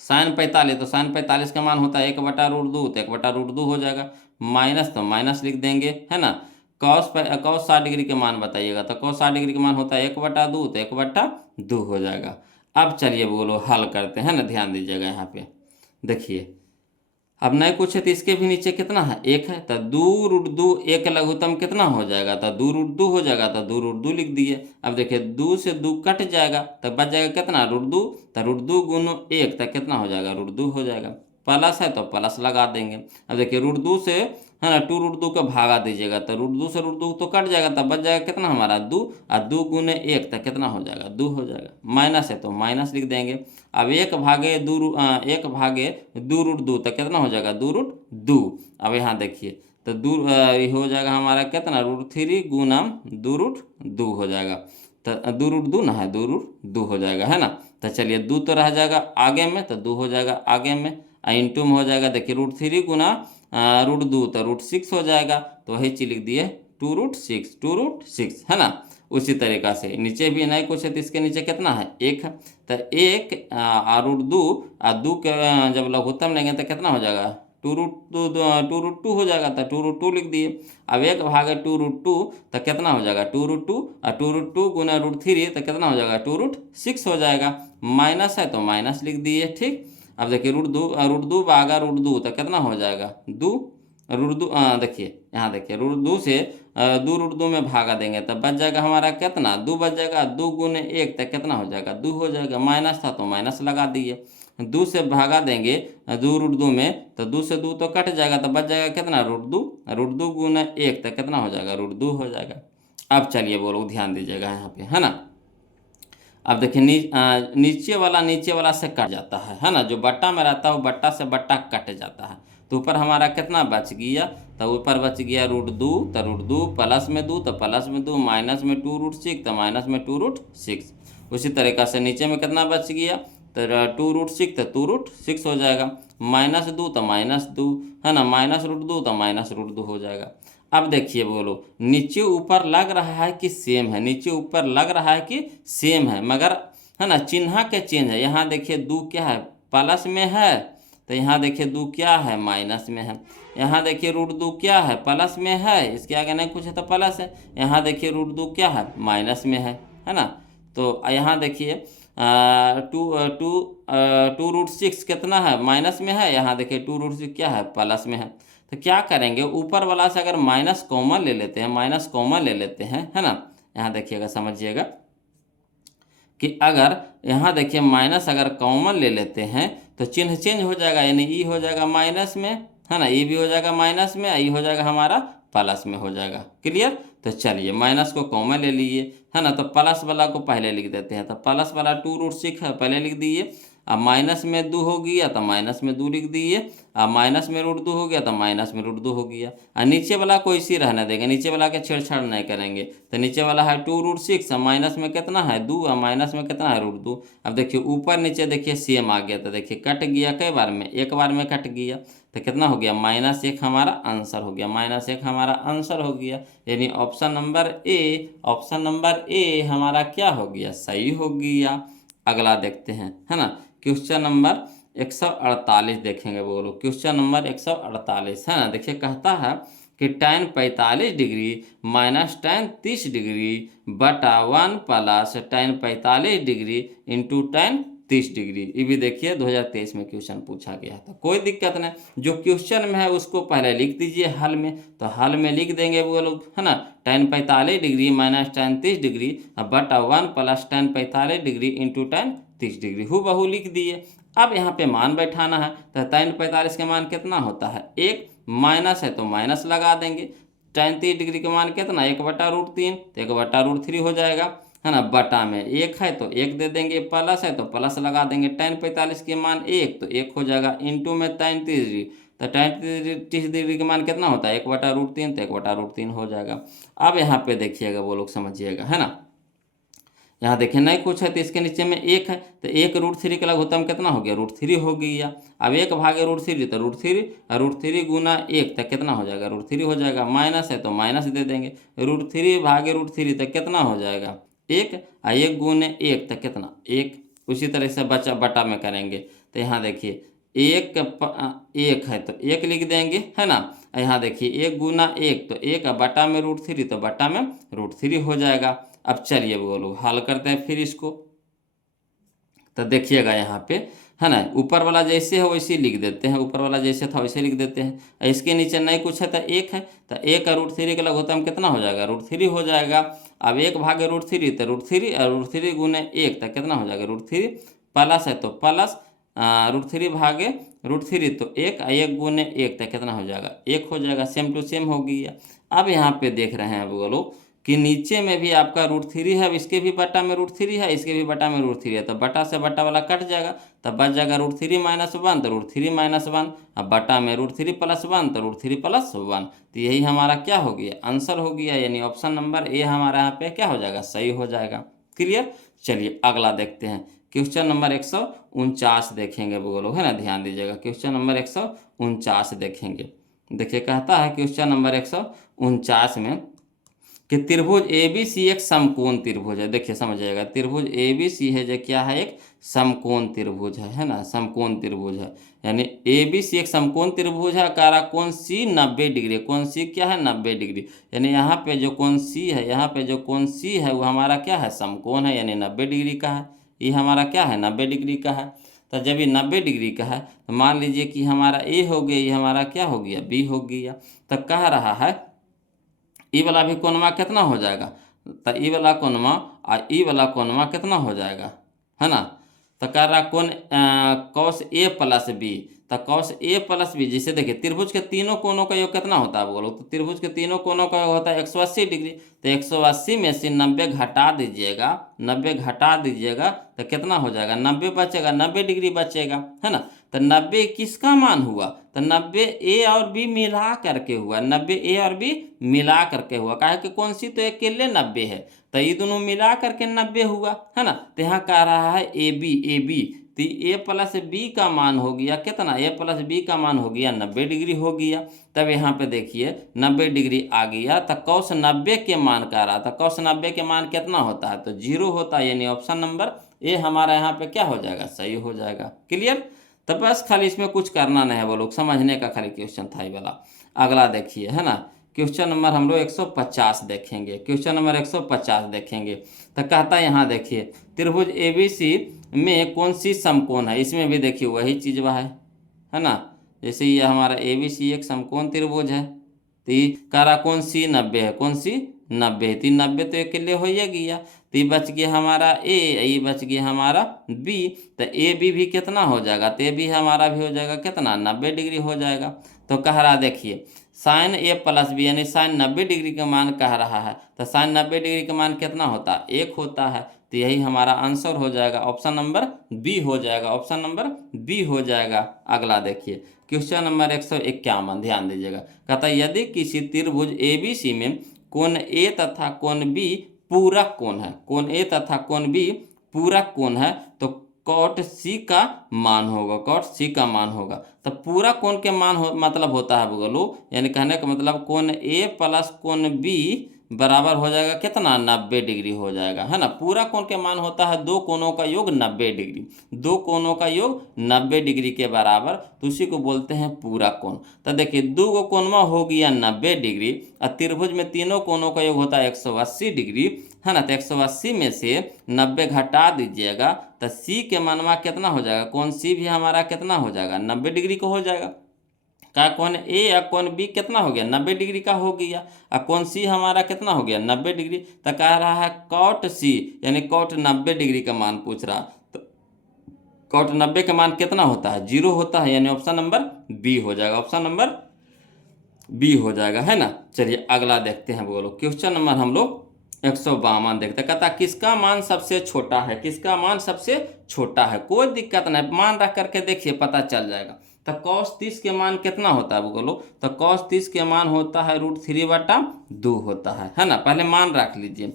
साइन 45, तो साइन 45 का मान होता है 1/√2, तो 1/√2 हो जाएगा। माइनस तो माइनस लिख देंगे, है ना। कॉस 60 डिग्री के मान बताइएगा, तो कॉस 60 डिग्री का मान होता है 1/2, तो 1/2 हो जाएगा। अब चलिए बोलो हल करते हैं ना, ध्यान दीजिएगा यहाँ पे देखिए। अब नहीं कुछ है तो इसके भी नीचे कितना है, 1 है, तो 2√2 1 लघुत्तम कितना हो जाएगा, तो 2√2 हो जाएगा। तो 2√2 लिख दिए। अब देखिए 2 से 2 कट जाएगा तो बच जाएगा कितना, √2, तो √2 गुनो 1 तक कितना हो जाएगा, √2 हो जाएगा। प्लस है तो प्लस लगा देंगे। अब देखिए √2 से है ना, 2√2 का भागा दीजिएगा तो √2 से √2 तो कट जाएगा, तब बच जाएगा कितना हमारा 2, और 2 गुने 1 तो कितना हो जाएगा 2 हो जाएगा, माइनस है तो माइनस लिख देंगे। अब 1/2√2 तो कितना हो जाएगा 2√2। अब यहाँ देखिए तो ये हो जाएगा हमारा कितना √3 गुना 2√2 हो जाएगा, तो 2√2 ना है 2√2 हो जाएगा, है ना। तो चलिए 2 तो रह जाएगा आगे में, तो 2 हो जाएगा आगे में, इंटू में हो जाएगा देखिए √3 गुना √2 तो √6 हो जाएगा, तो वही चीज लिख दिए 2√6 है ना। उसी तरीका से नीचे भी नहीं कुछ है तो इसके नीचे कितना है 1 है, तो 1 √2 और 2 के जब लघुत्तम लेंगे तो कितना हो जाएगा 2√2 हो जाएगा, तो 2√2 लिख दिए। अब 1/2√2 तो कितना हो जाएगा 2√2, और 2√2 गुना √3 तो कितना हो जाएगा 2√6 हो जाएगा, माइनस है तो माइनस लिख दिए, ठीक। अब देखिए √2 तो कितना हो जाएगा 2 √2, देखिए यहाँ देखिए √2 से 2 √2 में भागा देंगे तब बच जाएगा हमारा कितना 2 बच जाएगा, 2 गुने 1 तो कितना हो जाएगा 2 हो जाएगा, माइनस था तो माइनस लगा दिए। 2 से भागा देंगे 2 √2 में तो 2 से 2 तो कट जाएगा, तो बच जाएगा कितना √2 गुना 1 तो कितना हो जाएगा √2 हो जाएगा। अब चलिए बोलो ध्यान दीजिएगा यहाँ पे, है ना। अब देखिए नीचे वाला से कट जाता है ना, जो बट्टा में रहता है वो बट्टा से बट्टा कट जाता है, तो ऊपर हमारा कितना बच गया, तो ऊपर बच गया √2, तो √2 प्लस में 2 तो प्लस में 2, माइनस में 2√6 तो माइनस में 2√6। उसी तरीका से नीचे में कितना बच गया, तो 2√6 तो 2√6 हो जाएगा, -2 तो -2 है ना, -√2 तो -√2 हो जाएगा। अब देखिए बोलो नीचे ऊपर लग रहा है कि सेम है, नीचे ऊपर लग रहा है कि सेम है, मगर है ना चिन्ह के चेंज है। यहाँ देखिए 2 क्या है प्लस में है, तो यहाँ देखिए 2 क्या है माइनस में है। यहाँ देखिए √2 क्या है प्लस में है, इसके आगे नहीं कुछ है तो प्लस है। यहाँ देखिए √2 क्या है माइनस में है ना। तो यहाँ देखिए 2√6 कितना है माइनस में है, यहाँ देखिए 2√6 क्या है प्लस में है। तो क्या करेंगे ऊपर वाला से अगर माइनस कॉमन ले लेते हैं, है ना। यहाँ देखिएगा समझिएगा कि अगर यहाँ देखिए माइनस अगर कॉमन ले लेते हैं तो चिन्ह चेंज हो जाएगा, यानी ई हो जाएगा माइनस में, है ना, ई भी हो जाएगा माइनस में, ई हो जाएगा हमारा प्लस में हो जाएगा, क्लियर। तो चलिए माइनस को कॉमन ले लिए, है ना, तो प्लस वाला को पहले लिख देते हैं, तो प्लस वाला 2√6 है पहले लिख दिए। अब माइनस में 2 हो गया तो माइनस में 2 लिख दिए, अब माइनस में √2 हो गया तो माइनस में √2 हो गया। और नीचे वाला को इसी रहने देंगे, नीचे वाला के छेड़छाड़ नहीं करेंगे। तो नीचे वाला है 2√6, माइनस में कितना है 2 और माइनस में कितना है √2। अब देखिए ऊपर नीचे देखिए सेम आ गया, तो देखिए कट गया कई बार में, एक बार में कट गया, तो कितना हो गया -1 हमारा आंसर हो गया, -1 हमारा आंसर हो गया। यानी ऑप्शन नंबर ए हमारा क्या हो गया सही हो गया। अगला देखते हैं, है ना, क्वेश्चन नंबर 148 देखेंगे। बोलो क्वेश्चन नंबर 148 है ना। देखिए कहता है कि tan 45 degree minus tan 30 degree बटा 1 plus tan 45 degree into tan 30 degree. ये भी देखिए 2023 में क्वेश्चन पूछा गया था, कोई दिक्कत नहीं, जो क्वेश्चन में है उसको पहले लिख दीजिए हल में, तो हल में लिख देंगे वो लोग, है ना, tan 45 degree minus tan 30 degree बटा 1 plus tan 45 degree into tan 30 degree हूबहू लिख दिए। अब यहाँ पे मान बैठाना है, तो tan 45 का मान कितना होता है 1, माइनस है तो माइनस लगा देंगे। tan 30 डिग्री का मान कितना 1/√3, तो 1/√3 हो जाएगा, है ना। बटा में 1 है तो 1 दे देंगे, प्लस है तो प्लस लगा देंगे। tan 45 के मान 1 तो 1 हो जाएगा, इंटू में tan 30 डिग्री, तो tan 30 डिग्री का मान कितना होता है 1/√3, तो 1/√3 हो जाएगा। अब यहाँ पे देखिएगा वो लोग समझिएगा, है ना। यहाँ देखिए नहीं कुछ है तो इसके नीचे में 1 है, तो 1√3 का लघुत्तम कितना हो गया √3 हो गया। अब 1/√3 तो √3 गुना 1 तो कितना हो जाएगा √3 हो जाएगा, माइनस है तो माइनस दे देंगे, √3/√3 तो कितना हो जाएगा 1, और 1 गुने 1 तो कितना 1। उसी तरह से बटा में करेंगे, तो यहाँ देखिए 1 है तो 1 लिख देंगे, है ना। यहाँ देखिए 1 गुना 1 तो 1, और बटा में √3 तो बटा में √3 हो जाएगा। अब चलिए बोलो हल करते हैं फिर इसको, तो देखिएगा यहाँ पे, है ना, ऊपर वाला जैसे है वैसे लिख देते हैं, ऊपर वाला जैसे था वैसे लिख देते हैं। इसके नीचे नहीं कुछ है तो 1 है, तो 1 और √3 का लघुत्तम कितना हो जाएगा √3 हो जाएगा। अब 1/√3 तो √3 और √3 गुने 1 तो कितना हो जाएगा √3, प्लस है तो प्लस √3 भागे √3 तो 1 1 गुने 1 तो कितना हो जाएगा 1 हो जाएगा, सेम टू सेम हो गया। अब यहाँ पे देख रहे हैं वो लोग कि नीचे में भी आपका √3 है, अब इसके भी बटा में √3 है, इसके भी बटा में √3 है, तो बटा से बटा वाला कट जाएगा, तब बच जाएगा √3 - 1 तो √3 - 1, अब बटा में √3 + 1 तो √3 + 1, तो यही हमारा क्या हो गया आंसर हो गया, यानी ऑप्शन नंबर ए हमारा यहाँ पे क्या हो जाएगा सही हो जाएगा। क्लियर। चलिए अगला देखते हैं, क्वेश्चन नंबर 149 देखेंगे वो लोग, है ना, ध्यान दीजिएगा। क्वेश्चन नंबर 149 देखेंगे। देखिए कहता है क्वेश्चन नंबर 149 में कि त्रिभुज ABC एक समकोण त्रिभुज है। देखिए समझिएगा, त्रिभुज ABC है जो क्या है एक समकोण त्रिभुज है ना, समकोण त्रिभुज है, यानी ABC एक समकोण त्रिभुज है। काराकोण C 90 डिग्री, कोण C क्या है 90 डिग्री, यानी यहाँ पे जो कोण C है, यहाँ पे जो कोण C है वो हमारा क्या है समकोण है, यानी 90 डिग्री का है। ये हमारा क्या है 90 डिग्री का है। तो जब ये 90 डिग्री का है तो मान लीजिए कि हमारा A हो गया, ये हमारा क्या हो गया B हो गया। तो कह रहा है ई वाला भी कोणमा कितना हो जाएगा, तो ई वाला कोणमा और ई वाला कोणमा कितना हो जाएगा, है ना। तो कह रहा कोण cos A + B, तो cos A + B, जैसे देखिए त्रिभुज के तीनों कोणों का योग कितना होता है बोलो, तो त्रिभुज के तीनों कोणों का योग होता है 180 डिग्री, तो 180 में से 90 घटा दीजिएगा, 90 घटा दीजिएगा तो कितना हो जाएगा 90 बचेगा, 90 डिग्री बचेगा, है ना। तो 90 किसका मान हुआ, तो 90 A और B मिला करके हुआ, 90 A और B मिला करके हुआ, काहे कि कौन सी तो अकेले 90 है, तो ये दोनों मिला करके 90 हुआ, है ना। तो यहाँ कह रहा है AB, तो A + B का मान हो गया कितना, A + B का मान हो गया 90 डिग्री हो गया। तब यहाँ पे देखिए 90 डिग्री आ गया, तो cos 90 के मान कह रहा था, cos 90 के मान कितना होता है, तो 0 होता है, यानी ऑप्शन नंबर ए हमारा यहाँ पे क्या हो जाएगा सही हो जाएगा। क्लियर। तो बस खाली इसमें कुछ करना नहीं है, वो लोग समझने का खाली क्वेश्चन था ये वाला। अगला देखिए, है ना, क्वेश्चन नंबर हम लोग 150 देखेंगे। क्वेश्चन नंबर 150 देखेंगे तो कहता है यहाँ देखिए त्रिभुज ABC में कौन सी समकोण है, इसमें भी देखिए वही चीज़ वह है ना। जैसे ये हमारा ABC एक समकोण त्रिभुज है, तो ये काराकोण C 90 है, कौन सी 90, तो 90 तो अकेले हो ही गया, तो ये बच गया हमारा A, ये बच गया हमारा B, तो AB भी कितना हो जाएगा, तो A भी हमारा भी हो जाएगा कितना 90 डिग्री हो जाएगा। तो कह रहा देखिए sin A + B, यानी sin 90 डिग्री का मान कह रहा है, तो sin 90 डिग्री का मान कितना होता है 1 होता है, तो यही हमारा आंसर हो जाएगा, ऑप्शन नंबर B हो जाएगा, ऑप्शन नंबर B हो जाएगा। अगला देखिए क्वेश्चन नंबर 151, ध्यान दीजिएगा। कहता है यदि किसी त्रिभुज ABC में कोण A तथा कोण B पूरक कोण है, कोण A तथा कोण B पूरक कोण है, तो cot C का मान होगा, cot C का मान होगा। तो पूरा कोण के मान मतलब होता है बोलो, यानी कहने का मतलब कोण A + कोण B बराबर हो जाएगा कितना 90 डिग्री हो जाएगा, है ना। पूरा कोण के मान होता है दो कोणों का योग 90 डिग्री, दो कोणों का योग 90 डिग्री के बराबर, तो उसी को बोलते हैं पूरा कोण। तो देखिए दो गो कोण में हो गया 90 डिग्री, और त्रिभुज में तीनों कोणों का योग होता है 180 डिग्री, है ना। तो 180 में से 90 घटा दीजिएगा तो C के मानवा कितना हो जाएगा, कोण C भी हमारा कितना हो जाएगा 90 डिग्री का हो जाएगा। का कोण A या कोण B कितना हो गया 90 डिग्री का हो गया, और कोण C हमारा कितना हो गया 90 डिग्री। तो कह रहा है cot C, यानी cot 90 डिग्री का मान पूछ रहा, तो cot 90 का मान कितना होता है 0 होता है, यानी ऑप्शन नंबर B हो जाएगा, ऑप्शन नंबर B हो जाएगा, है ना। चलिए अगला देखते हैं बोलो, क्वेश्चन नंबर हम लोग 152 देखते हैं। कहता किसका मान सबसे छोटा है, किसका मान सबसे छोटा है, कोई दिक्कत नहीं, मान रख करके देखिए पता चल जाएगा। तो cos 30 के मान कितना होता है बोलो, तो cos 30 के मान होता है √3/2 होता है ना। पहले मान रख लीजिए।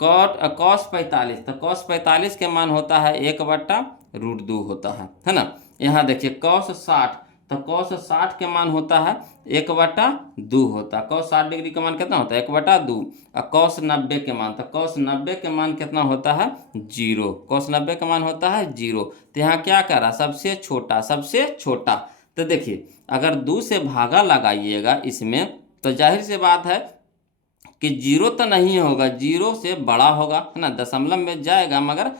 cos 45, तो cos 45 के मान होता है 1/√2 होता है ना। यहाँ देखिए cos 60, तो cos 60 के मान होता है 1/2 होता है, cos 60 डिग्री का मान कितना होता है 1/2, और cos 90 के मान, तो cos 90 के मान कितना होता है 0, cos 90 का मान होता है 0। तो यहाँ क्या कर रहा सबसे छोटा, सबसे छोटा। तो देखिए अगर 2 से भागा लगाइएगा इसमें, तो जाहिर सी बात है कि 0 तो नहीं होगा, 0 से बड़ा होगा, है ना। दशमलव में जाएगा मगर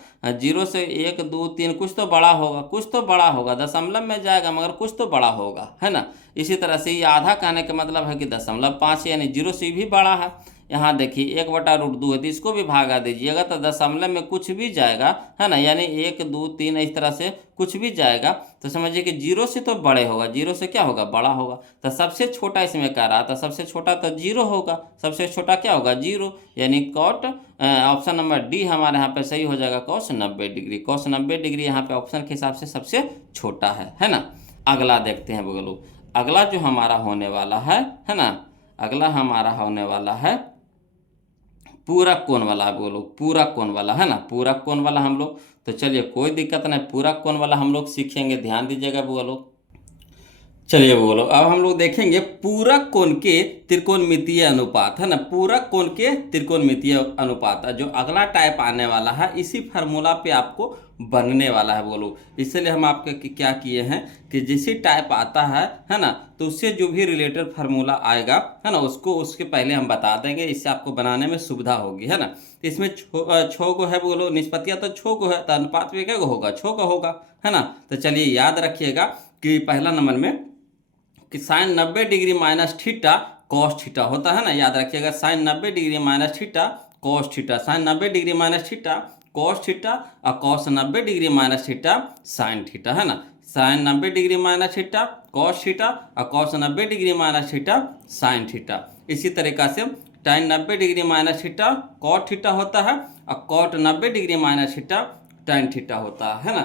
0 से 1 2 3 कुछ तो बड़ा होगा, कुछ तो बड़ा होगा, दशमलव में जाएगा मगर कुछ तो बड़ा होगा, है ना। इसी तरह से ये आधा कहने का मतलब है कि 0.5 यानी 0 से भी बड़ा है। यहाँ देखिए 1/√2 है तो इसको भी भागा दीजिएगा तो दशमलव में कुछ भी जाएगा, है ना, यानी 1 2 3 इस तरह से कुछ भी जाएगा तो समझिए कि जीरो से तो बड़े होगा, जीरो से क्या होगा, बड़ा होगा। तो सबसे छोटा इसमें कह रहा था, सबसे छोटा तो जीरो होगा, सबसे छोटा क्या होगा, जीरो, यानी कॉट ऑप्शन नंबर डी हमारे यहाँ पे सही हो जाएगा, cos 90 डिग्री। cos 90 डिग्री यहाँ पे ऑप्शन के हिसाब से सबसे छोटा है ना। अगला देखते हैं बोलो, अगला जो हमारा होने वाला है ना, अगला हमारा होने वाला है पूरक कोण वाला, बोलो पूरक कोण वाला, है ना, पूरक कोण वाला हम लोग, तो चलिए कोई दिक्कत नहीं, पूरक कोण वाला हम लोग सीखेंगे, ध्यान दीजिएगा बोलो। चलिए बोलो, अब हम लोग देखेंगे पूरक कोण के त्रिकोणमितीय अनुपात, है ना, पूरक कोण के त्रिकोणमितीय अनुपात, जो अगला टाइप आने वाला है इसी फार्मूला पे आपको बनने वाला है बोलो। इसलिए हम आपके क्या किए हैं कि जैसे टाइप आता है ना, तो उससे जो भी रिलेटेड फार्मूला आएगा, है ना, उसको उसके पहले हम बता देंगे, इससे आपको बनाने में सुविधा होगी, है ना। तो इसमें छो को है बोलो, निष्पत्तियां तो छो को है, तो अनुपात में क्या होगा, छो का होगा, है ना। तो चलिए याद रखिएगा कि पहला नंबर में कि sine 90 degree minus theta cos theta होता है ना, याद रखिएगा, sine 90 degree minus theta cos theta, sine 90 degree minus theta cos theta और cos 90 degree minus theta sine theta, है ना, sine 90 degree minus theta cos theta और cos 90 degree minus theta sine theta. इसी तरीका से tan 90 degree minus theta cot theta होता है और कॉट 90 डिग्री माइनस थीटा टाइन थीटा होता है ना,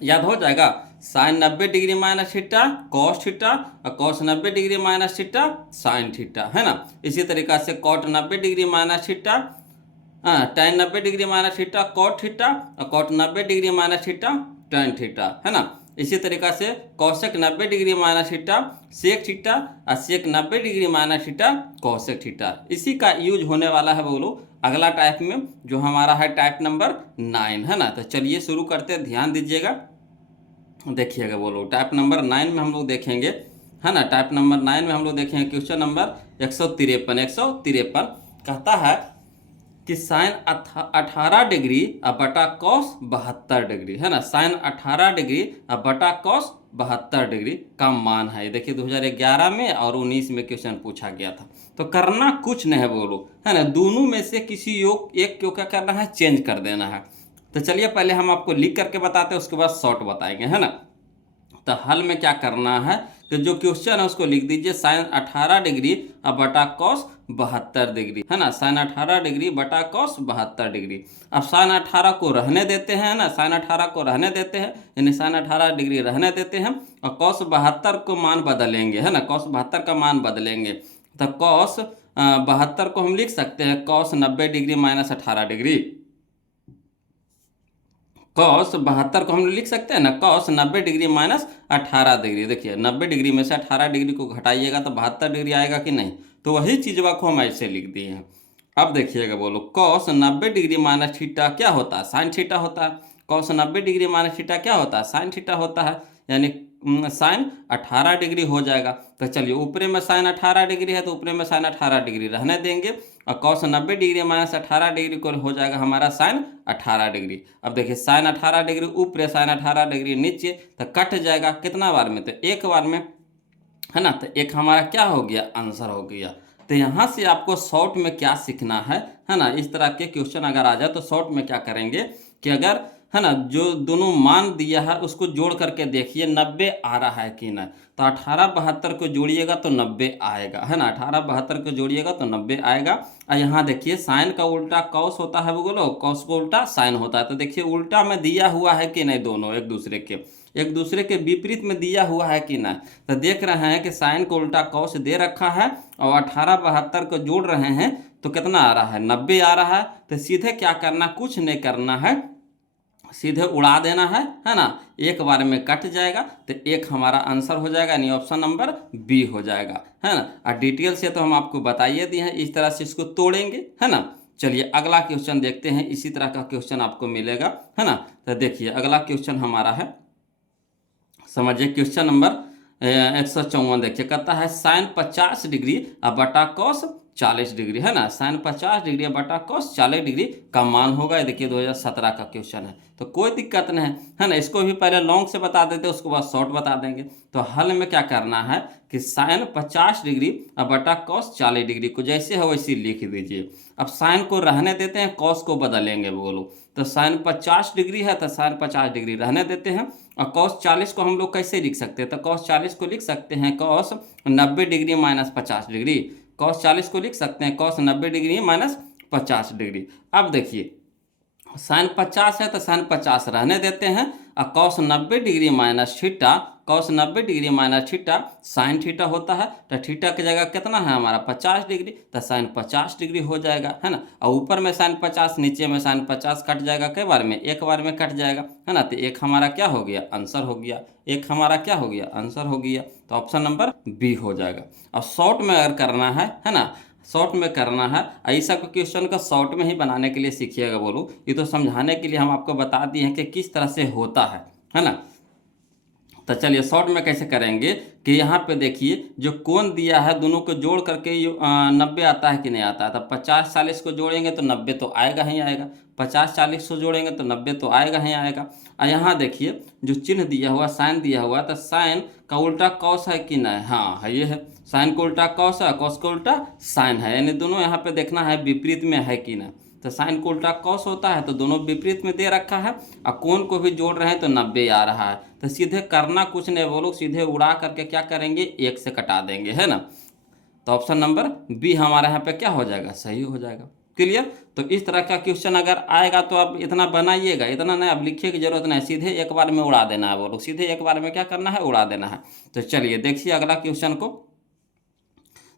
याद हो जाएगा। Sine 90 degree minus theta cos theta और cos 90 degree minus theta sine theta, है ना। इसी तरीका से cot 90 degree minus theta tan 90 degree minus theta cot theta और cot 90 degree minus theta tan theta, है ना। इसी तरीका से cosec 90 degree minus theta sec theta और sec 90 degree minus theta cosec theta. इसी का यूज होने वाला है बोलो अगला टाइप में, जो हमारा है टाइप नंबर 9, है ना। तो चलिए शुरू करते हैं, ध्यान दीजिएगा, देखिएगा बोलो टाइप नंबर 9 में हम लोग देखेंगे, है ना, टाइप नंबर 9 में हम लोग देखेंगे क्वेश्चन नंबर 153 कहता है कि साइन 18 डिग्री बटा कॉस 72 डिग्री, है ना, साइन 18 डिग्री बटा कॉस 72 डिग्री का मान है। देखिए 2011 में और 19 में क्वेश्चन पूछा गया था। तो करना कुछ नहीं है बोलो, है ना, दोनों में से किसी योग एक को क्या करना है, चेंज कर देना है। तो चलिए पहले हम आपको लिख करके बताते हैं, उसके बाद शॉर्ट बताएंगे, है ना। तो हल में क्या करना है कि जो क्वेश्चन है उसको लिख दीजिए, साइन 18 डिग्री बटा कॉस 72 डिग्री, है ना, साइन 18 डिग्री बटा कॉस 72 डिग्री। अब साइन 18 को रहने देते हैं ना, साइन 18 को रहने देते हैं, यानी साइन 18 डिग्री रहने देते हैं और कॉस 72 को मान बदलेंगे, है ना, कॉस 72 का मान बदलेंगे। तो कॉस 72 को हम लिख सकते हैं cos 90 degree minus 18 degree, cos 72 को हम लिख सकते हैं ना कॉस 90 डिग्री माइनस 18 डिग्री। देखिए 90 डिग्री में से 18 डिग्री को घटाइएगा तो 72 डिग्री आएगा कि नहीं, तो वही चीज़वा को हम ऐसे लिख दिए हैं। अब देखिएगा बोलो कॉस 90 डिग्री माइनस थीटा क्या होता है, साइन थीटा होता है। कॉस 90 डिग्री माइनस थीटा क्या होता है, साइन थीटा होता है, यानी साइन 18 डिग्री हो जाएगा। तो चलिए ऊपरे में साइन 18 डिग्री है तो ऊपरे में साइन 18 डिग्री रहने देंगे और कॉस 90 डिग्री माइनस 18 डिग्री को हो जाएगा हमारा साइन 18 डिग्री। अब देखिए साइन 18 डिग्री ऊपरे साइन 18 डिग्री नीचे, तो कट जाएगा कितना बार में, तो एक बार में, है ना। तो एक हमारा क्या हो गया, आंसर हो गया। तो यहाँ से आपको शॉर्ट में क्या सीखना है ना, इस तरह के क्वेश्चन अगर आ जाए तो शॉर्ट में क्या करेंगे कि अगर, है ना, जो दोनों मान दिया है उसको जोड़ करके देखिए 90 आ रहा है कि ना। तो 18 72 को जोड़िएगा तो 90 आएगा, है ना, 18 72 को जोड़िएगा तो 90 आएगा। और यहाँ देखिए साइन का उल्टा कॉस होता है, बोलो कॉस को उल्टा साइन होता है। तो देखिए उल्टा में दिया हुआ है कि नहीं, दोनों एक दूसरे के विपरीत में दिया हुआ है कि ना। तो देख रहे हैं कि साइन को उल्टा कॉस दे रखा है और 18 72 को जोड़ रहे हैं तो कितना आ रहा है, 90 आ रहा है। तो सीधे क्या करना, कुछ नहीं करना है, सीधे उड़ा देना है ना, एक बार में कट जाएगा तो एक हमारा आंसर हो जाएगा, यानी ऑप्शन नंबर बी हो जाएगा, है ना। और डिटेल से तो हम आपको बताइए दिए हैं, इस तरह से इसको तोड़ेंगे, है ना। चलिए अगला क्वेश्चन देखते हैं, इसी तरह का क्वेश्चन आपको मिलेगा, है ना। तो देखिए अगला क्वेश्चन हमारा है, समझिए क्वेश्चन नंबर 154 देखिए, कहता है साइन 50 डिग्री बटा कॉस 40 डिग्री, है ना। साइन 50 डिग्री बटा कॉस 40 डिग्री का मान होगा। ये देखिए 2017 का क्वेश्चन है, तो कोई दिक्कत नहीं है ना। इसको भी पहले लॉन्ग से बता देते, उसके बाद शॉर्ट बता देंगे। तो हल में क्या करना है कि साइन 50 डिग्री बटा कॉस 40 डिग्री को जैसे है वैसे लिख दीजिए। अब साइन को रहने देते हैं, कॉस को बदलेंगे बोलो। तो साइन 50 डिग्री है तो साइन 50 डिग्री रहने देते हैं। और कॉस 40 को हम लोग कैसे लिख सकते हैं, तो कॉस 40 को लिख सकते हैं cos 90 degree minus 50 degree. Cos 40 को लिख सकते हैं कॉस 90 डिग्री माइनस 50 डिग्री। अब देखिए साइन 50 है तो साइन 50 रहने देते हैं, और cos 90 degree minus theta, cos 90 degree minus theta sine theta होता है। तो थीटा की जगह कितना है हमारा 50 डिग्री, तो साइन 50 डिग्री हो जाएगा, है ना। और ऊपर में साइन 50, नीचे में साइन 50 कट जाएगा, कई बार में एक बार में कट जाएगा, है ना। तो एक हमारा क्या हो गया, आंसर हो गया। एक हमारा क्या हो गया, आंसर हो गया। तो ऑप्शन नंबर बी हो जाएगा। अब शॉर्ट में अगर करना है ना, शॉर्ट में करना है, ऐसा को क्वेश्चन का शॉर्ट में ही बनाने के लिए सीखिएगा बोलो। ये तो समझाने के लिए हम आपको बता दिए हैं कि किस तरह से होता है ना। तो चलिए शॉर्ट में कैसे करेंगे कि यहाँ पे देखिए जो कोण दिया है दोनों को जोड़ करके 90 आता है कि नहीं आता है। तो 50 40 को जोड़ेंगे तो 90 तो आएगा ही आएगा, 50 40 को जोड़ेंगे तो 90 तो आएगा ही आएगा। और यहाँ देखिए जो चिन्ह दिया हुआ साइन दिया हुआ, तो साइन का उल्टा कॉस है कि नहीं, हाँ है, ये है। साइन को उल्टा कॉस है, कॉस को उल्टा साइन है, यानी दोनों यहाँ पे देखना है विपरीत में है कि नहीं। तो साइन को उल्टा कॉस होता है तो दोनों विपरीत में दे रखा है, और कोण को भी जोड़ रहे हैं तो 90 आ रहा है। तो सीधे करना कुछ नहीं, वो लोग सीधे उड़ा करके क्या करेंगे, एक से कटा देंगे, है ना। तो ऑप्शन नंबर बी हमारा यहाँ पे क्या हो जाएगा, सही हो जाएगा। क्लियर। तो इस तरह का क्वेश्चन अगर आएगा तो आप इतना बनाइएगा, इतना नहीं अब लिखिए की जरूरत नहीं, सीधे एक बार में उड़ा देना है, वो लोग सीधे एक बार में क्या करना है, उड़ा देना है। तो चलिए देखिए अगला क्वेश्चन को।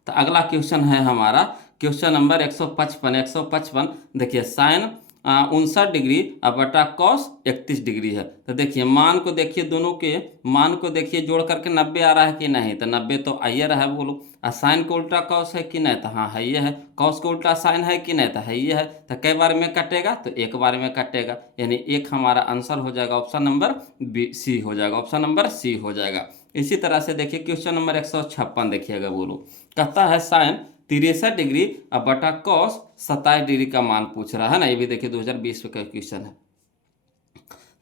तो अगला क्वेश्चन है हमारा क्वेश्चन नंबर 155। देखिए साइन 59 डिग्री बटा कॉस 31 डिग्री है। तो देखिए मान को देखिए, दोनों के मान को देखिए, जोड़ करके 90 आ रहा है कि नहीं, तो 90 तो आइए रहा है बोलो। और साइन को उल्टा कॉस है कि नहीं, तो हाँ है ये है। कॉस को उल्टा साइन है कि नहीं, तो है ये है। तो कई बार में कटेगा, तो एक बार में कटेगा, यानी एक हमारा आंसर हो जाएगा ऑप्शन नंबर बी सी हो जाएगा, ऑप्शन नंबर सी हो जाएगा। इसी तरह से देखिए क्वेश्चन नंबर 156 देखिएगा बोलो। कहता है साइन 63 डिग्री बटा कॉस 27 डिग्री का मान पूछ रहा है ना। ये भी देखिए 2020 का क्वेश्चन है।